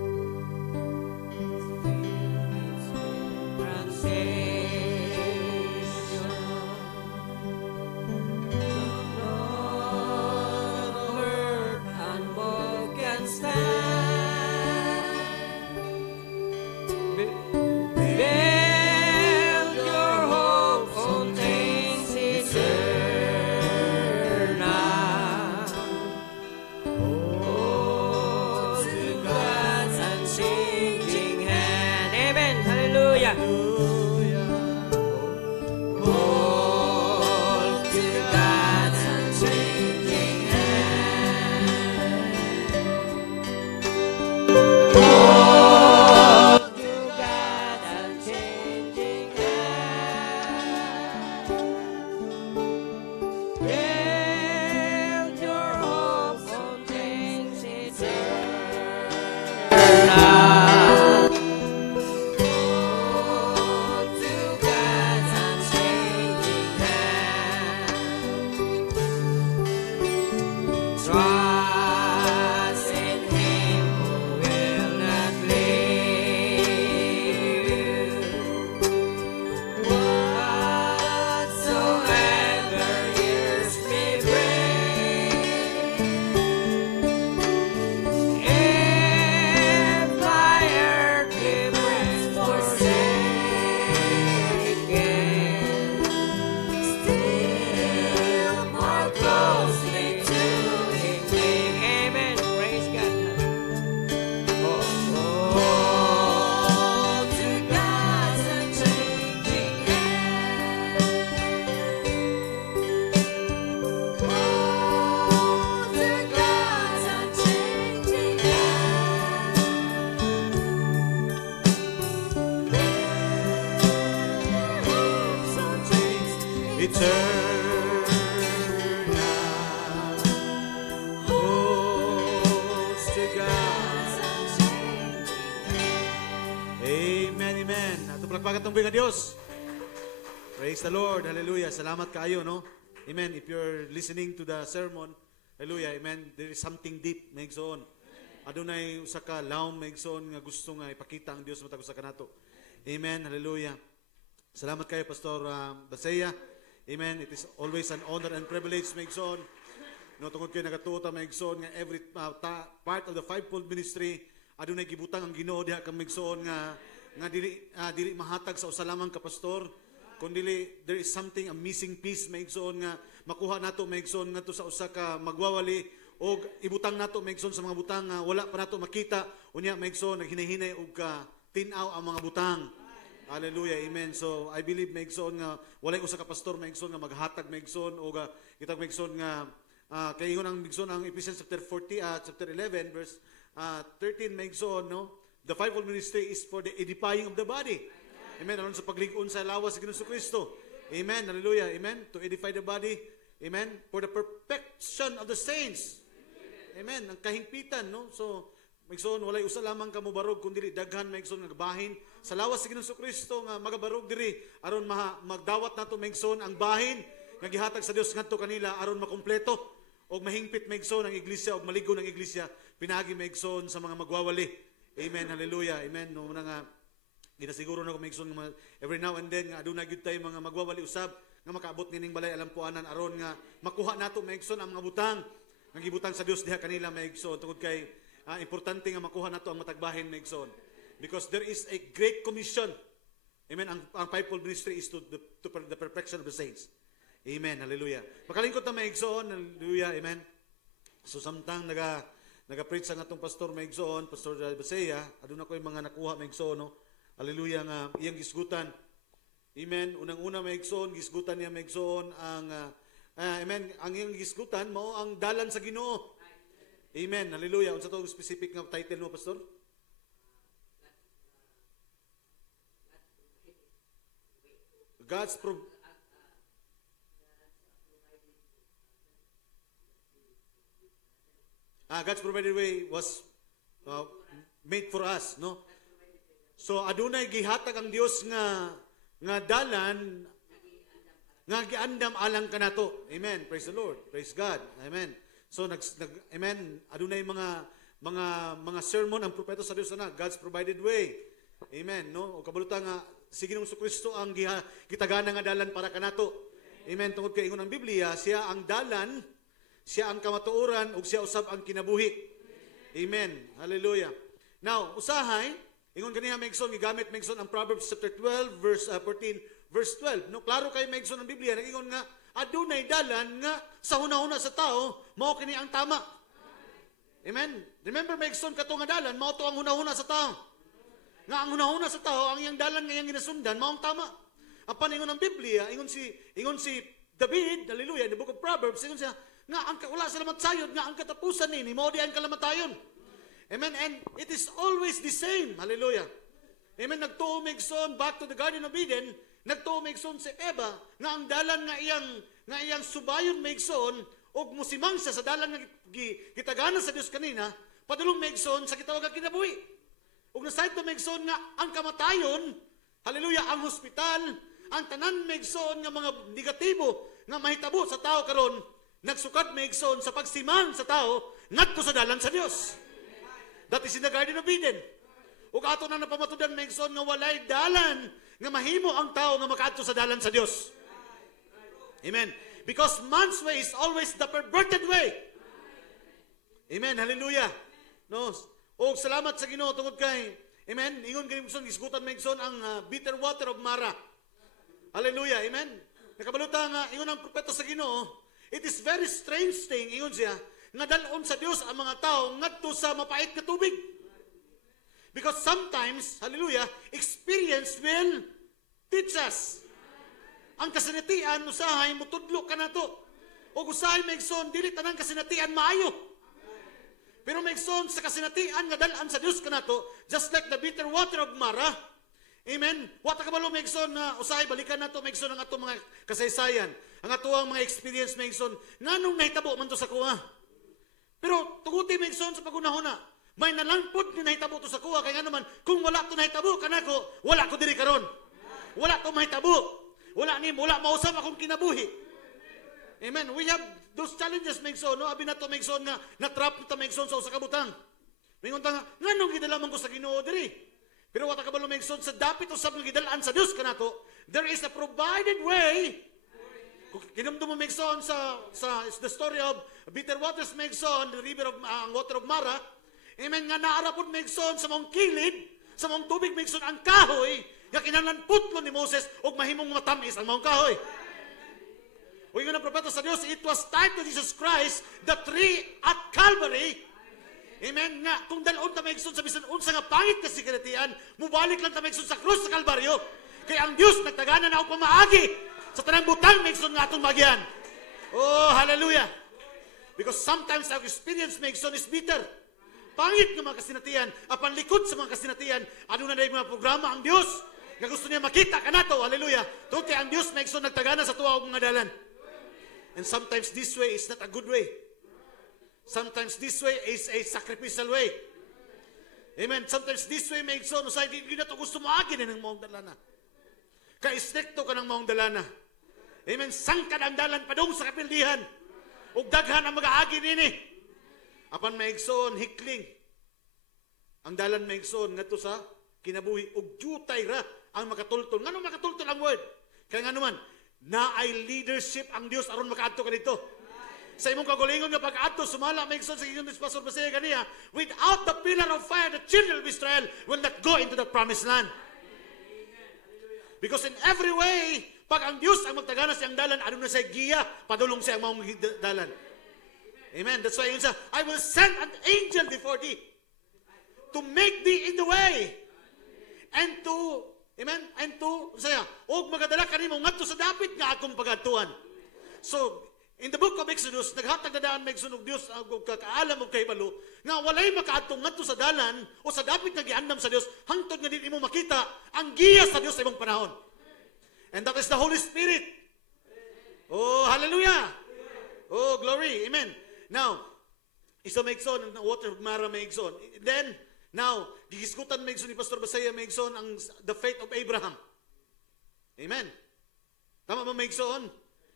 eternal. Host to God. Amen, amen. Ato palakpakan tong nga Dios. Praise the Lord. Hallelujah. Salamat kaayo, no? Amen. If you're listening to the sermon, hallelujah, amen, there is something deep, maigsoon. Adunay usa ka lawom, maigsoon, nga gusto nga ipakita ang Dios matag usa kanato. Amen. Hallelujah. Salamat kayo, Pastor Basaya. Amen. It is always an honor and privilege, maigsoon. No, tungod kayo nagatuota, maigsoon, nga every part of the fivefold ministry, adunay gibutang ang Ginoo diha kang maigsoon nga dili mahatag sa usa lamang ka pastor, kundi there is something, a missing piece, maigsoon nga makuha nato, maigsoon nga to sa usa ka magwawali, o ibutang nato, maigsoon sa mga butang nga wala pa nato makita, unya maigsoon naghinahinay og ka tinaw ang mga butang. Hallelujah, amen. So I believe, maigsoon nga walay usa ka pastor, maigsoon nga maghatag, maigsoon o kitag maigsoon nga kay ingon ang maigsoon ang Ephesians chapter 11 verse 13, maigsoon, no, the fivefold ministry is for the edifying of the body. Amen. Aron sa paglig-on sa lawas sa Ginoong Kristo. Amen. Hallelujah. Amen. To edify the body. Amen. For the perfection of the saints. Amen. Ang kahingpitan, no? So, maigsoon, walay usa lamang ka mobarog kundi daghan, maigsoon, nga bahin sa lawas sa Ginoong Kristo nga magabarog diri aron magdawat nato, maigsoon, ang bahin nga gihatag sa Dios ngadto kanila aron makumpleto og mahingpit, maigsoon, ang iglesia og maligo ng iglesia pinagi, maigsoon, sa mga magwawali. Amen. Hallelujah. Amen. No nga ginasiguro na ko, maigsoon, every now and then nga aduna gyud tay mga magwawali usab nga makaabot nining balay alampuanan aron nga makuha nato, maigsoon, ang mga butang nga gibutang sa Dios diha kanila, maigsoon, tungod kay importante nga makuha nato ang matagbahin, maigsoon, because there is a great commission. Amen. Ang fivefold ministry is to the perfection of the saints. Amen. Hallelujah. Makalingkot na, maigsoon. Hallelujah. Amen. So samtang naga-preach ang atong pastor, maigsoon, Pastor Basaya, aduna ko yung mga nakuha, maigsoon, no? Hallelujah, nga iyang gisgutan. Amen. Unang-una, maigsoon, gisgutan niya, maigsoon, amen, ang iyang gisgutan mao ang dalan sa Ginoo. Amen. Hallelujah. Unsa to specific nga title mo, Pastor? God's provided way was made for us, no? So adunay gihatag ang Dios nga dalan nga giandam alang kanato. Amen. Praise the Lord. Praise God. Amen. So amen, adunay mga sermon ang propeta sa Dios na God's provided way. Amen, no? O kabulutan nga si Ginoong Kristo ang gitagana nga dalan para kanato. Amen. Tungod kay ingon ang Biblia, siya ang dalan, siya ang kamatuoran, ug siya usab ang kinabuhi. Amen. Hallelujah. Now, usahay, ingon kaniya, maigsoon, gigamit, maigsoon, ang Proverbs chapter 12, verse 14, verse 12. No, klaro kay maigsoon ang Biblia, nag-ingon nga, adunay dalan nga sa hunahuna sa tao, mao kini ang tama. Amen. Remember, maigsoon, kato nga dalan, mao to ang hunahuna sa tao. Nga ang hunahuna sa tao, ang iyang dalan nga iyang ginasundan, mao ang tama. Apan ingon ang Biblia, ingon si David, hallelujah, in the book of Proverbs, ingon siya, nga ang wala sa lamat-sayod, nga ang katapusan ni mao di ang kalamatayon. Amen. And it is always the same. Hallelujah. Amen. Nagtuo maigsoon back to the Garden of Eden, nagtuo maigsoon si Eva nga ang dalan nga iyang subayon maigsoon og musimang siya sa dalan nga gitagana sa Dios kanina, padulong maigsoon sa gitawag nga kinabuhi. Ug nasayt na maigsoon nga ang kamatayon, hallelujah, ang hospital, ang tanan maigsoon nga mga negatibo nga mahitabo sa tao karon, nagsukad maigsoon sa pagsimang sa tao ngadto sa dalan sa Dios. That is in the Garden of Eden. Ug ato na napamatudan, maigsoon, nga walay dalan nga mahimo ang tao nga makaadto sa dalan sa Dios. Amen. Because man's way is always the perverted way. Amen. Hallelujah. No. O salamat sa Ginoo tungod kay, amen, ingon kini maigsoon, gisgutan maigsoon ang bitter water of Mara. Hallelujah. Amen. Nakabaluta nga ingon ang propeta sa Ginoo, it is very strange thing, ingon siya, nga dalon sa Dios ang mga tao ngadto sa mapait nga tubig. Because sometimes, hallelujah, experience will teach us. Ang kasinatian, usahay, mutudlo ka na to. O usahay, maigsoon, dili tanang kasinatian maayo. Pero maigsoon sa kasinatian nga dalan sa Dios ka na to, just like the bitter water of Mara, Amen. Wa ta kabalo maigsoon nga usahay balikan nato maigsoon ang atong mga kasaysayan, ang atuang mga experience maigsoon. Nganong nahitabo man to sa kuha? Pero tuguti maigsoon sa pagunahuna. May nalangpod ni nahitabo to sa kuha kay nga naman kung wala to nahitabo kanako, wala ko diri karon. Wala to mahitabo. Wala mausap akong kinabuhi. Amen. We have those challenges maigsoon, no? Abi na to maigsoon nga na-trap ta maigsoon sa usa ka butang. Mingon ta nga nganong gidala man ko sa Ginoo diri? Pero wata kabalo maigsoon sa dapit usab nga gidalaan sa Dios kanato, there is a provided way. Kinumdum mo maigsoon sa the story of bitter waters maigsoon, the river of water of Mara. Amen nga naara pud maigsoon sa mong kilid, sa mong tubig maigsoon ang kahoy, nga kinahanglan putlo ni Moses og mahimong matamis ang mong kahoy. O yung propeta sa Dios, it was tied to Jesus Christ, the tree at Calvary. Amen. Nga, kung dalon ta maigsoon sa bisan unsa nga pangit ka sikaratian, mubalik lang ta maigsoon sa krus sa Kalbaryo. Kay ang Dios nagtagana na og pamaagi sa tanang butang maigsoon nga atong magyan. Oh, hallelujah. Because sometimes our experience maigsoon is bitter. Pangit nga mga kasinatian, apan likod sa mga kasinatian, ano na day mga programa ang Dios nga gusto niya makita kanato. Hallelujah. Tungod kay ang Dios maigsoon nagtagana sa tuwa og mga dalan. And sometimes this way is not a good way. Sometimes this way is a sacrificial way. Amen. Sometimes this way makes so say di na to gusto mo agin ng maong dalana. Ka-stricto ka ng maong dalana. Amen. Sangkad ang dalan padung sa kapildihan. Ug daghan ang mag-aagi nini. Apan maigsoon hikling. Ang dalan maigsoon ngadto sa kinabuhi ug jutay ra ang makatultol. Ngano makatultol ang word? Kaya nga naman na ay leadership ang Dios aron makaadto ka dito. Sa imong kagulingon nga pag-adto sumala maigsoon sa ingon ni Pastor Basaya kaniya, without the pillar of fire the children of Israel will not go into the promised land. Because in every way, pag ang Dios ang magtagana siyang dalan, ano na siya giya, padulong siya ang maong dalan. Amen. That's why yun sa, I will send an angel before thee to make thee in the way and to, amen, and to, saya, og magadala kanimo ngadto sa dapit nga akong pagadtuan. So, in the book of Exodus, naghatag na daan maigsunog Dios ang kakaalam og kahibalo nga walay makaadtong ngadto sa dalan o sa dapit nga giandam sa Dios hangtod nga dili mo makita ang giya sa Dios sa imong panahon. And that is the Holy Spirit. Oh, hallelujah. Oh, glory. Amen. Now, isa maigsoon ang water of Mara maigsoon. Then, now, gigisgutan maigsoon ni Pastor Basaya maigsoon ang the faith of Abraham. Amen. Tama ba maigsoon?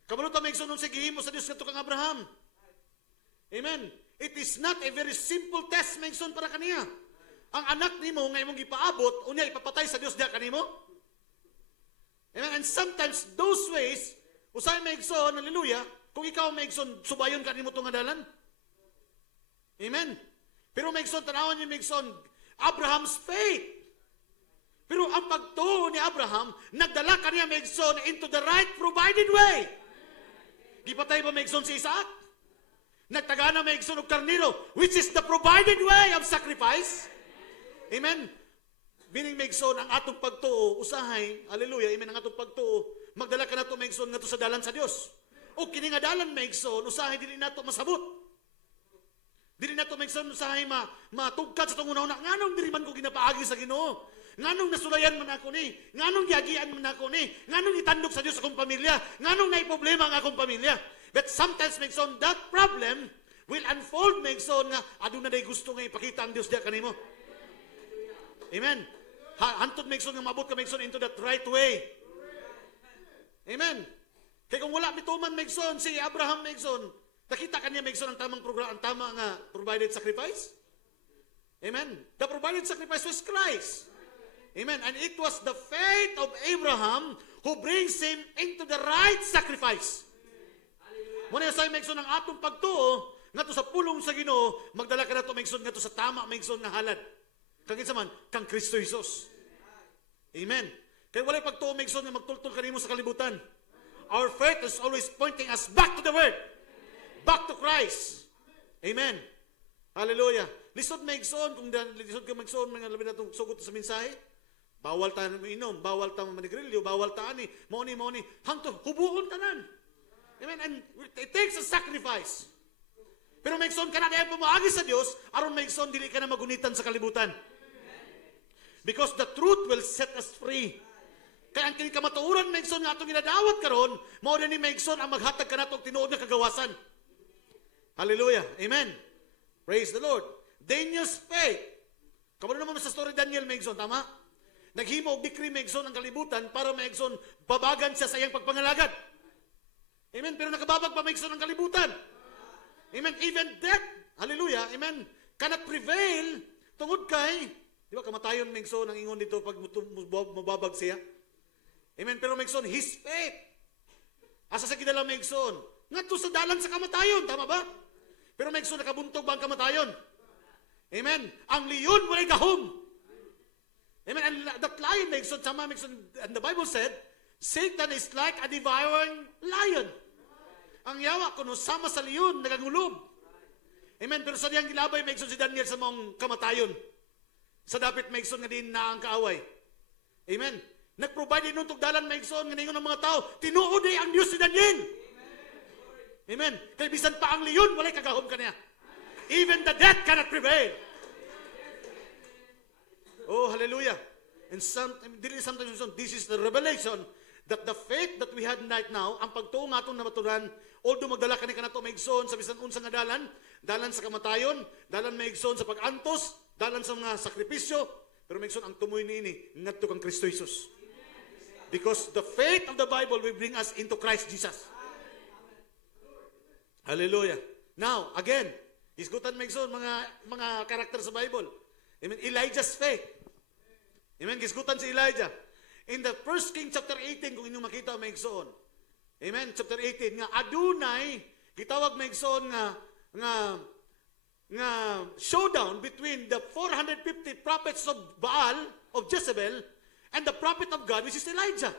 Kabalo ta maigsoon sa gihimo sa Dios kadto kang Abraham. Amen. It is not a very simple test maigsoon para kaniya. Ang anak nimo nga imong gipaabot unya ipapatay sa Dios diha kanimo. Amen. And sometimes those ways usay maigsoon, hallelujah, kung ikaw maigsoon subayon kanimo tong dalan. Amen. Pero maigsoon tanawon niyo maigsoon Abraham's faith. Pero ang pagtuo ni Abraham nagdala kaniya maigsoon into the right provided way. Gipatay ba maigsoon si Isaac? Nagtagana maigsoon og karniro, which is the provided way of sacrifice. Amen. Meaning maigsoon ang atong pagtuo, usahay, hallelujah, amen, ang atong pagtuo, magdala ka nato maigsoon ngadto sa dalan sa Dios. O kini nga dalan maigsoon, usahay dili nato masabot. Dili nato maigsoon usahay matugkad sa tong una-una. Nganong diri man ko ginapaagi sa Ginoo? Nganong nasulayan man ako ni? Nganong giagian man ako ni? Nganong itandog sa Dios akong pamilya? Nganong nay problema ang akong pamilya? But sometimes maigsoon that problem will unfold maigsoon nga aduna day gusto nga ipakita ang Dios diha kanimo. Amen. Hantod maigsoon nga mabot ka maigsoon into that right way. Amen. Kay kung wala mituman maigsoon si Abraham maigsoon, nakita kaniya maigsoon ang tamang program, ang tama nga provided sacrifice. Amen. The provided sacrifice was Christ. Amen. And it was the faith of Abraham who brings him into the right sacrifice. Muna sa maigsoon ang atong pagtuo ngadto sa pulong sa Ginoo, magdala ka nato maigsoon ngadto sa tama maigsoon nga halad. Kang kinsa man kang Kristo Jesus. Amen. Kay walay pagtuo maigsoon nga magtultol kanimo sa kalibutan. Our faith is always pointing us back to the Word. Back to Christ. Amen. Hallelujah. Lisod maigsoon kung lisod ka maigsoon mga labi natong sugot sa mensahe. Bawal ta inom, bawal ta manigrilyo, bawal ta ani, moni hangtod hubuon tanan. Amen. And it takes a sacrifice. Pero maigsoon ka na dahil pumaagi sa Dios, aron maigsoon dili ka na magunitan sa kalibutan. Because the truth will set us free. Kaya ang kamatuoran maigsoon nga atong ginadawat karon, mao ni maigsoon ang maghatag kanato og tinuod nga kagawasan. Hallelujah. Amen. Praise the Lord. Daniel's faith. Kamano naman sa story Daniel maigsoon, tama? Naghimo og decree maigsoon ang kalibutan para maigsoon babagan siya sa iyang pagpangalagad. Amen. Pero nakababag pa maigsoon ang kalibutan. Amen. Even death, hallelujah, amen, cannot prevail tungod kay, di ba, kamatayon maigsoon ang ingon dito pag mababag siya. Amen. Pero maigsoon, his faith. Asa sa kinala maigsoon? Ngadto sa dalan sa kamatayon, tama ba? Pero maigsoon, nakabuntog ba ang kamatayon? Amen. Ang leon walay gahom. Amen. And that lion maigsoon, sama maigsoon, and the Bible said, Satan is like a devouring lion. Ang yawa kuno sama sa leon nagangulob. Amen. Pero sa diyang gilabay maigsoon si Daniel sa mong kamatayon. Sa dapit maigsoon nga din na ang kaaway. Amen. Nagprovide din nung dalan maigsoon nga ningon ng mga tao, tinuod ay ang Dios si Daniel. Amen. Kay bisan pa ang leon walay kagahom kaniya. Even the death cannot prevail. Oh, hallelujah. And sometimes this is the revelation that the faith that we had right now, ang pagtuo nga itong namaturan, although magdala ka nato maigsoon sa bisan unsa nga dalan sa kamatayon, dalan maigsoon sa pag-antos, dalan sa mga sakripisyo, pero maigsoon ang tumoy niini ngadto kang Kristo Jesus. Because the faith of the Bible will bring us into Christ Jesus. Hallelujah. Now, again, isgutan maigsoon mga karakter sa Bible. Amen. Elijah's faith. Amen. Gisgutan si Elijah. In the 1 King chapter 18, kung inyong makita maigsoon. Amen. Chapter 18 nga adunay gitawag maigsoon nga showdown between the 450 prophets of Baal of Jezebel and the prophet of God which is Elijah.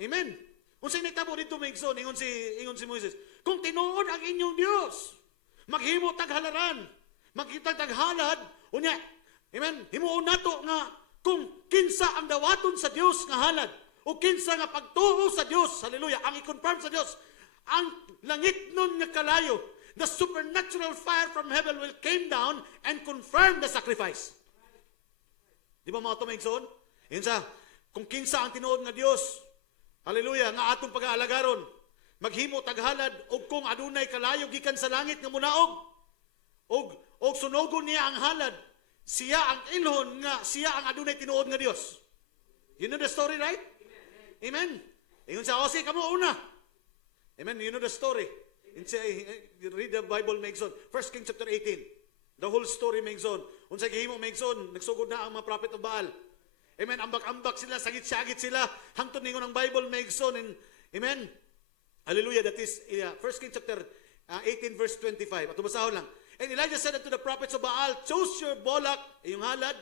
Amen. Unsay nagtabo dito maigsoon ingon si Moses, kung tinuod ang inyong Dios, maghimo taghalaran, magkita taghalad unya. Amen. Himuon nato nga kung kinsa ang dawaton sa Dios nga halad o kinsa nga pagtuo sa Dios, hallelujah, ang i-confirm sa Dios, ang langit nun nga kalayo, the supernatural fire from heaven will came down and confirm the sacrifice. Di ba mga tumaigsoon? Insa, kung kinsa ang tinuod nga Dios, hallelujah, nga atong pag-aalagaron, maghimo taghalad o kung adunay kalayo gikan sa langit nga munaog og sunogon niya ang halad, siya ang ilhon nga, siya ang adunay tinuod nga Dios. You know the story, right? Amen. Ingon sa Ose, kamo una. Amen. You know the story. You read the Bible, maigsoon. 1 King chapter 18. The whole story, maigsoon. Unsay gihimo, maigsoon. Nagsugod na ang mga prophet of Baal. Amen. Ambak-ambak sila, sagit-sagit sila. Hangtod ningon ang Bible, maigsoon. Amen. Hallelujah. That is 1 King chapter 18 verse 25. At basahon lang. And Elijah said unto the prophets of Baal, choose your bolak, yung halad,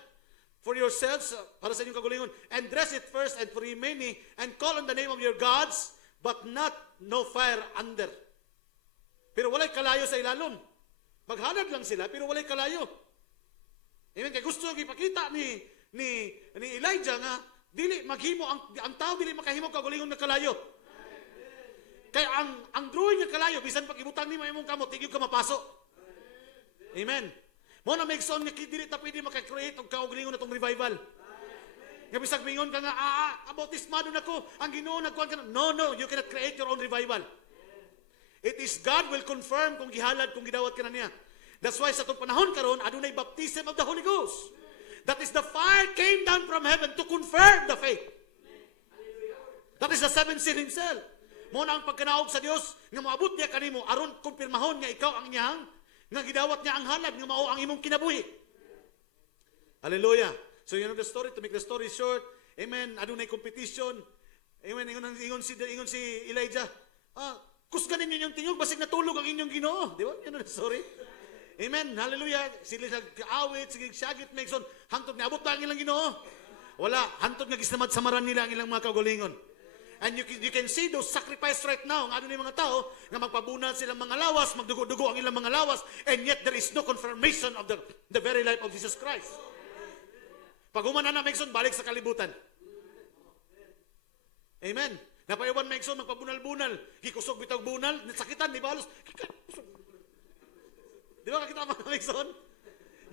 for yourselves, para sa inyong kagulingon, and dress it first and for ye many, and call on the name of your gods, but no fire under. Pero walay kalayo sa ilalom. Maghalad lang sila, pero walay kalayo. Amen. Kaya gusto ipakita ni Elijah nga, dili maghimo, ang tao dili makahimo kagulingon na kalayo. Kaya ang drawing nga kalayo, bisan pag ibutang ni mo imong kamot, tigil ka mapaso. Amen. Mo na maigsoon nga dili ta pwede maka-create og kaugalingon natong revival. Nga bisag mingon ka nga bautismado nako, ang Ginoo nagkuan ka. No, you cannot create your own revival. It is God will confirm kung gihalad, kung gidawat ka na niya. That's why sa itong panahon karon adunay baptism of the Holy Ghost. That is the fire came down from heaven to confirm the faith. That is the seventh seal himself. Mo na ang pagkanaog sa Dios nga moabot niya kanimo aron kumpirmahon nga ikaw ang iyang nga gidawat niya ang halad nga mao ang imong kinabuhi. Hallelujah. So you know the story, to make the story short. Amen. Adunay competition. Amen. Ingon si Elijah. Kusgan ninyo yung tingog basig natulog ang inyong Ginoo. Di ba? You know the story. Amen. Hallelujah. Sila awit, sige syagit maigsoon. Hantod niabot ba ang ilang Ginoo? Wala. Hantod nga gisamad-samaran nila ang ilang mga kaugalingon. And you can see those sacrifice right now. Ang ano ni mga tao, nga magpabunal silang mga lawas, magdugo-dugo ang ilang mga lawas, and yet there is no confirmation of the very life of Jesus Christ. Pag humana na maigsoon, balik sa kalibutan. Amen. Napayawan maigsoon, magpabunal-bunal. Gikusog bitag bunal, nasakitan, di ba? Di ba kakita mga maigsoon?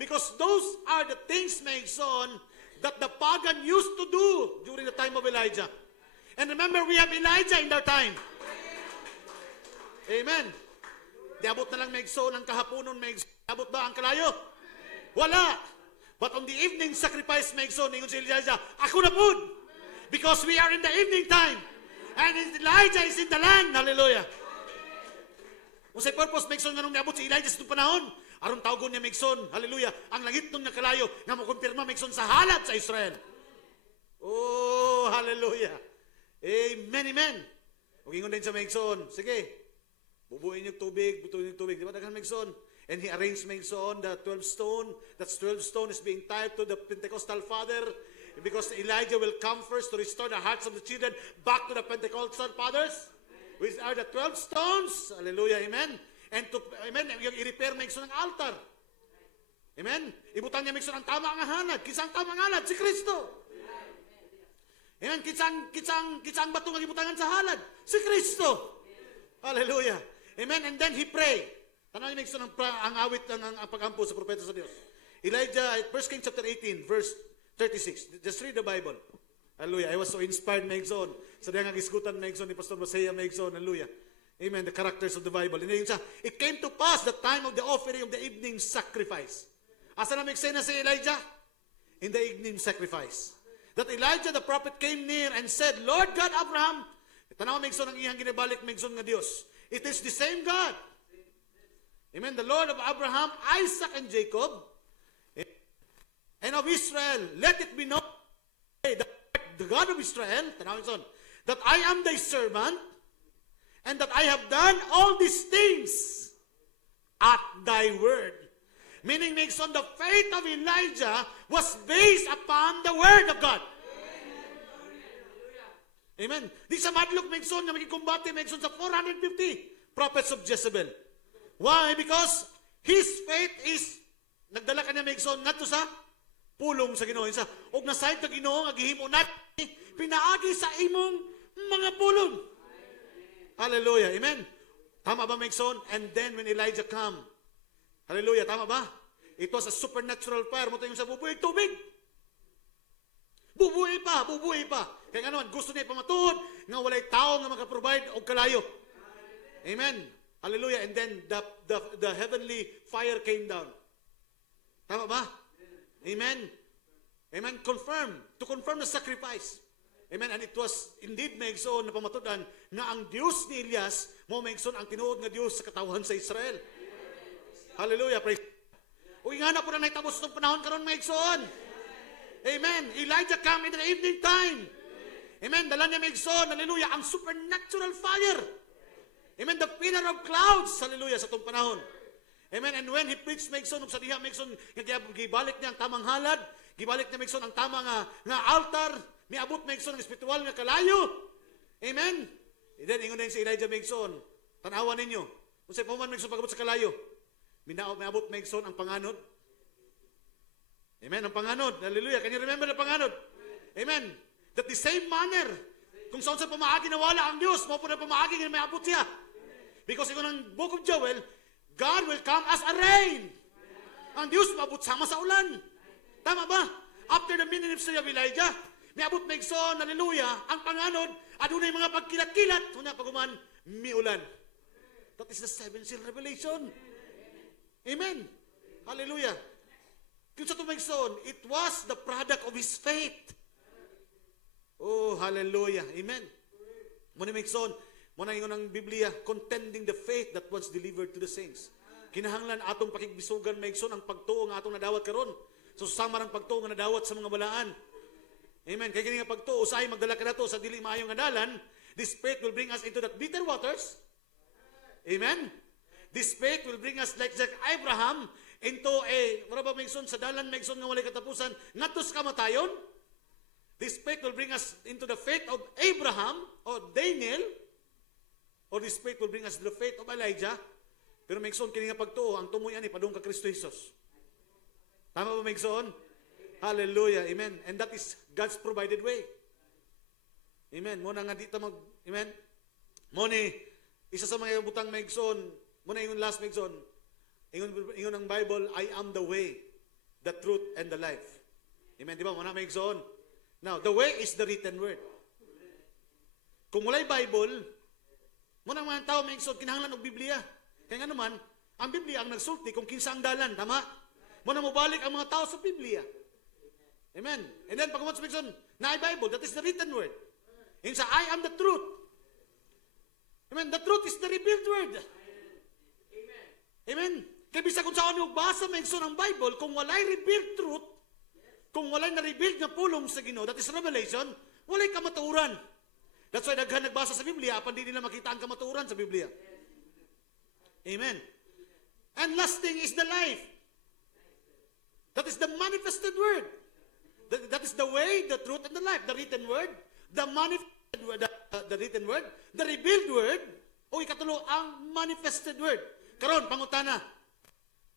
Because those are the things, maigsoon, that the pagan used to do during the time of Elijah. And remember, we have Elijah in our time. Amen. Di abot na lang maigsoon ang kahaponon, abot ba ang kalayo? Wala. But on the evening sacrifice maigsoon, ingon si Elijah, ako na po. Because we are in the evening time. And Elijah is in the land. Hallelujah. Kung sa purpose maigsoon nga nung niabot si Elijah sa itong panahon, aron tawgon niya maigsoon, hallelujah, ang langit nung nakalayo, nga makumpirma maigsoon sa halad sa Israel. Oh, hallelujah. Amen, amen. Huwag ingon din sa maigsoon, sige, bubuin yung tubig, butuin yung tubig, di ba daghan maigsoon? And he arranged maigsoon the 12 stone, that 12 stone is being tied to the Pentecostal father, because Elijah will come first to restore the hearts of the children back to the Pentecostal fathers, which are the 12 stones. Hallelujah, amen. And to, amen, yung i-repair maigsoon ng altar. Amen. Ibutan niya maigsoon ang tama nga halad. Kisang tama nga halad? Si Kristo. Amen. Kitsang bato nga ibutangan sa halad? Si Kristo. Hallelujah. Amen. And then he pray. Tanaw niya maigsoon ang awit ang pag-ampo sa propeta sa Diyos. Elijah, 1 Kings chapter 18, verse 36. Just read the Bible. Hallelujah. I was so inspired maigsoon. Sa diyang agisgutan maigsoon ni Pastor Masaya maigsoon. Hallelujah. Amen. The characters of the Bible. It came to pass the time of the offering of the evening sacrifice. Asa na na si Elijah? In the evening sacrifice. That Elijah the prophet came near and said, Lord God Abraham, tanaw maigsoon ang iyang ginabalik maigsoon nga Dios. It is the same God. Amen. The Lord of Abraham, Isaac, and Jacob, and of Israel, let it be known, the God of Israel, tanaw maigsoon, that I am thy servant, and that I have done all these things at thy word. Meaning, maigsoon, the faith of Elijah was based upon the word of God. Amen. Di sa madlok maigsoon na magikumbate maigsoon sa 450 prophets of Jezebel. Why? Because his faith is, nagdala ka niya maigsoon ngadto sa pulong sa Ginoo. Og nasayod ka Ginoo nga gihimo natin pinaagi sa imong mga pulong. Hallelujah. Amen. Tama ba, maigsoon? And then when Elijah come, hallelujah, tama ba? It was a supernatural fire. Mo yung sa bubuhay tubig. Bubuhay pa, bubuhay pa. Kaya nga naman, gusto niya pamatuod nga walay tao nga makaprovide og kalayo. Amen. Hallelujah. And then the heavenly fire came down. Tama ba? Amen. Amen. To confirm the sacrifice. Amen. And it was indeed maigsoon na pamatudan na ang Diyos ni Elias mo maigsoon ang tinuod nga Diyos sa katawhan sa Israel. Hallelujah. Praise. Uy nga na po na naitapos itong panahon karon maigsoon. Amen. Elijah come in the evening time. Amen. Dala niya maigsoon. Hallelujah. Ang supernatural fire. Amen. The pillar of clouds. Hallelujah. Sa itong panahon. Amen. And when he preached maigsoon, sa diha maigsoon, gibalik niya ang tamang halad. Gibalik niya maigsoon ang tamang nga altar. Miabot maigsoon ang espiritual nga kalayo. Amen. And then, ingon din si Elijah maigsoon, tanawan ninyo, kung sa puman maigsoon pag-abot sa kalayo, miabot maigsoon ang panganod. Amen, ang panganod. Hallelujah. Can you remember the panganod? Amen. That the same manner, kung saan sa pamaagi nawala ang Diyos, mo po na pamaagi nga miabot siya. Because ingon ang book of Joel, God will come as a rain. Ang Diyos maabot sama sa ulan. Tama ba? After the ministry of Elijah, miabot maigsoon, hallelujah, ang panganod, adunay mga pagkilat-kilat, una paguman, miulan. That is the 7 seal revelation. Amen. Hallelujah. Kung sa tumaigsoon, it was the product of his faith. Oh, hallelujah. Amen. Muna maigsoon, muna ingon ang Biblia, contending the faith that was delivered to the saints. Kinahanglan atong pakigbisugan maigsoon ang pagtuo nga atong nadawat karon. So sama ang pagtuo nga nadawat sa mga balaan. Amen. Kaya kini nga pagtuo, usahay magdala ka na to sa dili maayong nga dalan, this faith will bring us into that bitter waters. Amen. This faith will bring us like Abraham into wala ba maigsoon sa dalan maigsoon nga walay katapusan ngadto sa kamatayon. This faith will bring us into the faith of Abraham or Daniel, or this faith will bring us to the faith of Elijah. Pero maigsoon kini nga pagtuo ang tumoy ani padung ka Kristo Jesus. Tama ba maigsoon? Hallelujah. Amen. And that is God's provided way. Amen. Muna nga dito amen. Muna isa sa mga butang maigsoon, muna yung last maigsoon, ingon ang Bible, I am the way, the truth, and the life. Amen, di ba? Muna may igsoon. Now, the way is the written word. Kung walay Bible, muna mga tao may igsoon, kinahanglan og Biblia. Kaya nga naman, ang Biblia ang nagsulti kung kinsa ang dalan, tama? Muna mo balik ang mga tao sa Biblia. Amen. And then, pag umat sa igsoon, na Bible, that is the written word. And sa I am the truth. Amen. The truth is the revealed word. Amen. Amen. Kaya bisa kung saan yung basa may igsoon ang Bible, kung walay revealed truth, kung walay na-revealed na pulong sa Ginoo, that is revelation, walay kamatuoran. That's why daghan nagbasa sa Biblia, apan di nila makita ang kamatuoran sa Biblia. Amen. And last thing is the life. That is the manifested word. That is the way, the truth, and the life. The written word, the manifested word, the written word, the revealed word, o ikatulo, ang manifested word. Karon, pangutana.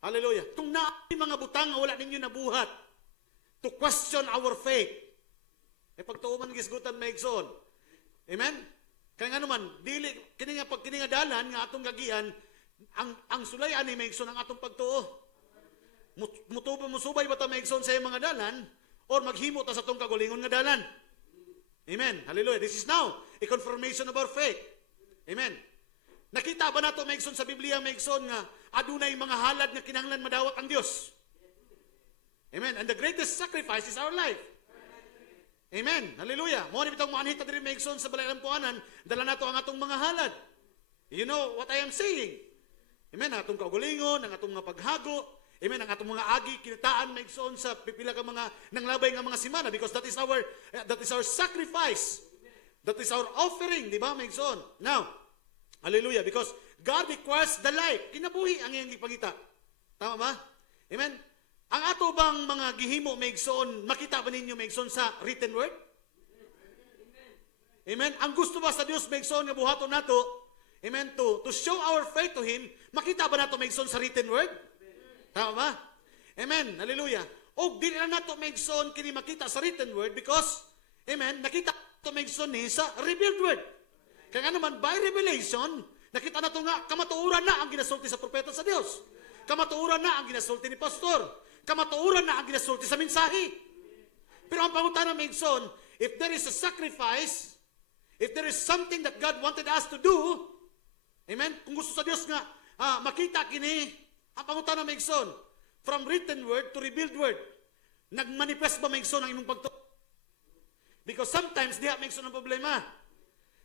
Hallelujah. Kung naay mga butang, wala ninyo nabuhat to question our faith. E pagtuuman gisgutan may igsoon. Amen? Kaya nga naman, dili, kini nga dalan, nga atong gagian, ang sulay ani may igsoon ang atong pagtuo. Musubay ba ta may igsoon sa mga dalan, or maghimo ta sa atong kagulingon nga dalan. Amen. Hallelujah. This is now a confirmation of our faith. Amen. Nakita ba nato may igsoon sa Biblia, may igsoon nga adunay mga halad nga kinahanglan madawat ang Dios. Amen. And the greatest sacrifice is our life. Amen. Hallelujah. Mo ni bitong maanhita diri may igsoon sa balay ng puanan, dala nato ang atong mga halad. You know what I am saying? Amen. Ang atong kaugalingon, ang atong mga paghago, amen, ang atong mga agi kinataan may igsoon sa pipila ka mga nanglabay nga mga simana, because that is our sacrifice. That is our offering, di ba, may igsoon? Now, hallelujah, because God requires the life. Kinabuhi ang iyang ipangita. Tama ba? Amen. Ang ato bang mga gihimo may igsoon, makita ba ninyo may igsoon sa written word? Amen. Ang gusto ba sa Dios may igsoon nga buhaton nato, amen, to show our faith to Him, makita ba nato may igsoon sa written word? Tama ba? Amen. Hallelujah. O dili na nato may igsoon kini makita sa written word because, amen, nakita nato may igsoon ni sa revealed word. Kaya nga naman, by revelation, nakita nato nga kamatuoran na ang ginasulti sa propeta sa Dios. Kamatuoran na ang ginasulti ni pastor. Kamatuoran na ang ginasulti sa mensahe. Pero ang pangutana may igsoon, if there is a sacrifice, if there is something that God wanted us to do, amen, kung gusto sa Dios nga makita kini, ang pangutana may igsoon, from written word to revealed word, nagmanifest ba may igsoon ang imong pagtuo? Because sometimes diha may igsoon ang problema.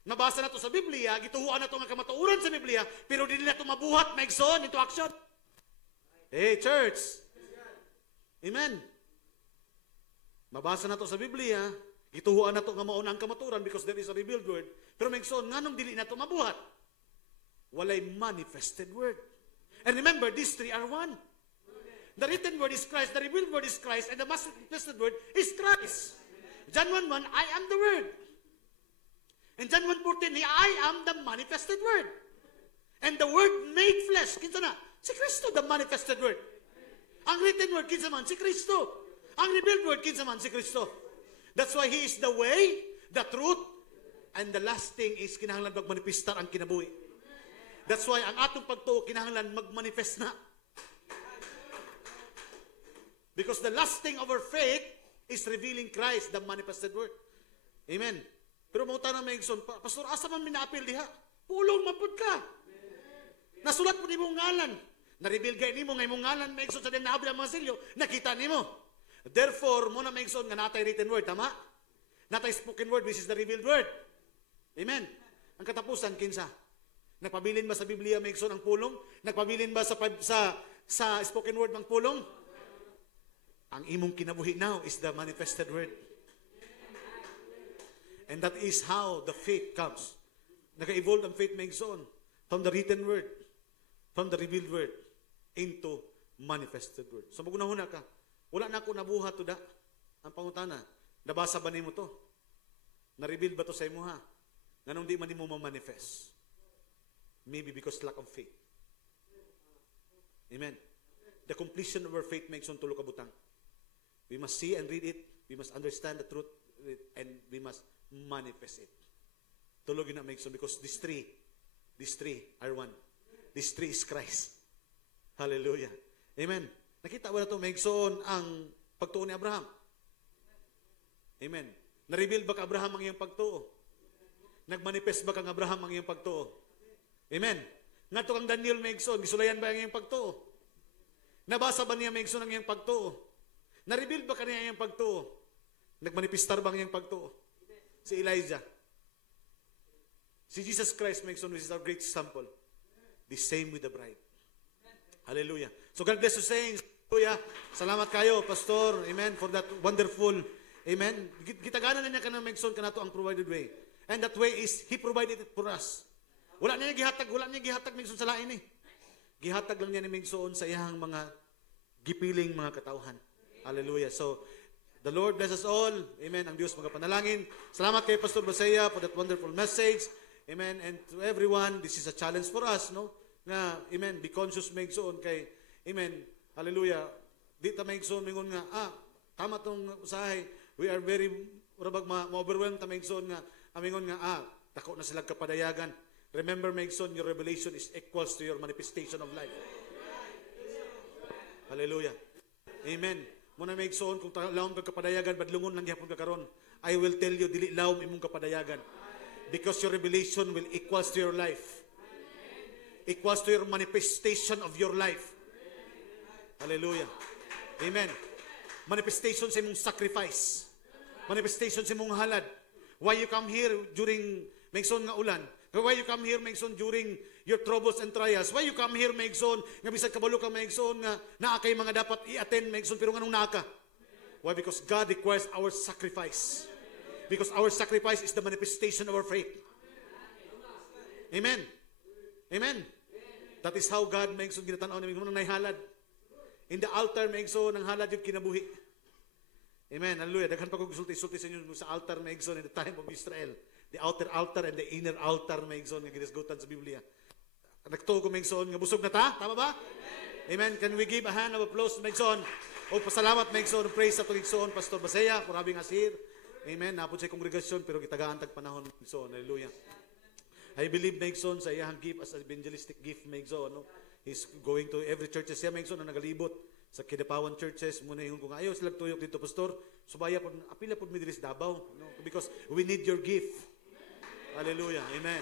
Nabasa na to sa Biblia, gituhuan na to nga kamatuoran sa Biblia, pero dili na to mabuhat may igsoon into action. Hey, church! Amen. Mabasa na to sa Biblia, gituhuan na to nga mauna ang kamatuoran because there is a revealed word, pero may igsoon, nganong dili na to mabuhat? Walay manifested word. And remember, these three are one. The written word is Christ, the revealed word is Christ, and the manifested word is Christ. John 1:1, I am the word. And John 1:14, I am the manifested word. And the word made flesh, kinsa na? Si Kristo, the manifested word. Ang written word, kinsa man? Si Kristo. Ang revealed word, kinsa man? Si Kristo. That's why He is the way, the truth, and the last thing is kinahanglan magmanifestar ang kinabuhi. That's why ang atong pagtuo kinahanglan magmanifest na. Because the last thing of our faith is revealing Christ, the manifested word. Amen. Pero mauta na may igsoon, Pastor, asa man minaapil diha? Pulong mapud ka. Nasulat po ni mong ngalan. Na-reveal gay ni mo ngay mong ngalan, may igsoon sa din naabli ang mga silyo, nakita ni mo. Therefore, mo na may igsoon nga natay written word, tama? Natay spoken word, which is the revealed word. Amen. Ang katapusan, kinsa? Nagpabilin ba sa Biblia may igsoon ang pulong? Nagpabilin ba sa spoken word ng pulong? Ang imong kinabuhi now is the manifested word. And that is how the faith comes. Nag-evolve ang faith may igsoon from the written word, from the revealed word, into manifested word. So magunahuna ka, wala na ako nabuhat to da. Ang pangutana, nabasa ba nimo to? Na-reveal ba to sa imo ha? Nganong di man nimo ma-manifest? Maybe because lack of faith. Amen. The completion of our faith makes on tulo ka butang. We must see and read it. We must understand the truth, and we must manifest it. Tulo yun na makes on, because these three are one. These three is Christ. Hallelujah. Amen. Nakita ba na ito, makes on ang pagtuon ni Abraham? Amen. Na-reveal ba ka Abraham ang iyong pagtuo? Nagmanifest ba kang Abraham ang iyong pagtuo? Amen. Nga to kang Daniel Megson, gisulayan ba ang iyong pagtuo? Nabasa ba niya Megson ang iyong pagtuo? Na-reveal ba kaniya ang iyong pagtuo? Nagmanifestar ba ang iyong pagtuo? Si Elijah. Si Jesus Christ Megson, which is our great example. The same with the bride. Hallelujah. So God bless you saints. Hallelujah. Salamat kayo, Pastor. Amen. For that wonderful, amen. Gitaganan na niya ka na Megson ka na to ang provided way. And that way is, He provided it for us. Wala niya gihatag Megson sa lain eh. Gihatag lang niya ni Megson sa iyang mga gipiling mga katauhan. Hallelujah. So, the Lord bless us all. Amen. Ang Diyos magapanalangin. Salamat kay Pastor Basaya for that wonderful message. Amen. And to everyone, this is a challenge for us, no? Nga, amen, be conscious Megson kay, amen, hallelujah. Di ta Megson, mingon nga, tama tong usahay. We are very, urabag ma-overwhelmed ta Megson nga, amingon nga, tako na sila kapadayagan. Remember, Megson, your revelation is equals to your manifestation of life. Hallelujah. Amen. Muna Megson, kung lawom ka kapadayagan, badlungon lang yapon ka karon. I will tell you, dili lawom imong kapadayagan. Because your revelation will equals to your life. Equals to your manifestation of your life. Hallelujah. Amen. Manifestation sa imong sacrifice. Manifestation sa imong halad. Why you come here during Megson nga ulan? Why you come here Megson during your troubles and trials? Why you come here Megson nga bisag kabalo ka Megson nga naa kay mga dapat i-attend Megson pero nganong naa ka? Why? Because God requires our sacrifice. Because our sacrifice is the manifestation of our faith. Amen. Amen. That is how God Megson ginatanaw ni Megson nang halad. In the altar Megson ang halad yung kinabuhi. Amen. Hallelujah. Daghan pa ko sulti-sulti sa inyo sa altar Megson in the time of Israel. The outer altar and the inner altar Megson nga ginasgutan sa Biblia. Nagtuo ko Megson nga busog na ta? Tama ba? Amen. Can we give a hand of applause to Megson? O pasalamat Megson, praise sa Megson, Pastor Basaya, for having us here. Amen. Napod sa kongregasyon pero kitagaan tag panahon Megson. Hallelujah. I believe Megson sa iyang gift as evangelistic gift Megson, no? He's going to every churches siya Megson na nagalibot sa Kidapawan churches muna yung kung ayaw sila tuyok dito Pastor. Subaya pod apila pod mi diri sa Davao, no? Because we need your gift. Hallelujah. Amen.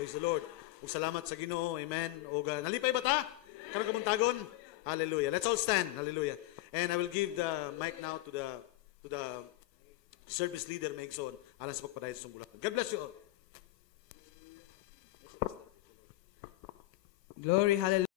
Praise the Lord. Ug salamat sa Ginoo. Amen. Ug nalipay ba ta? Karon kamuntagon. Hallelujah. Let's all stand. Hallelujah. And I will give the mic now to the service leader Megson alang sa pagpadayon sa bulatan. God bless you all. Glory, hallelujah.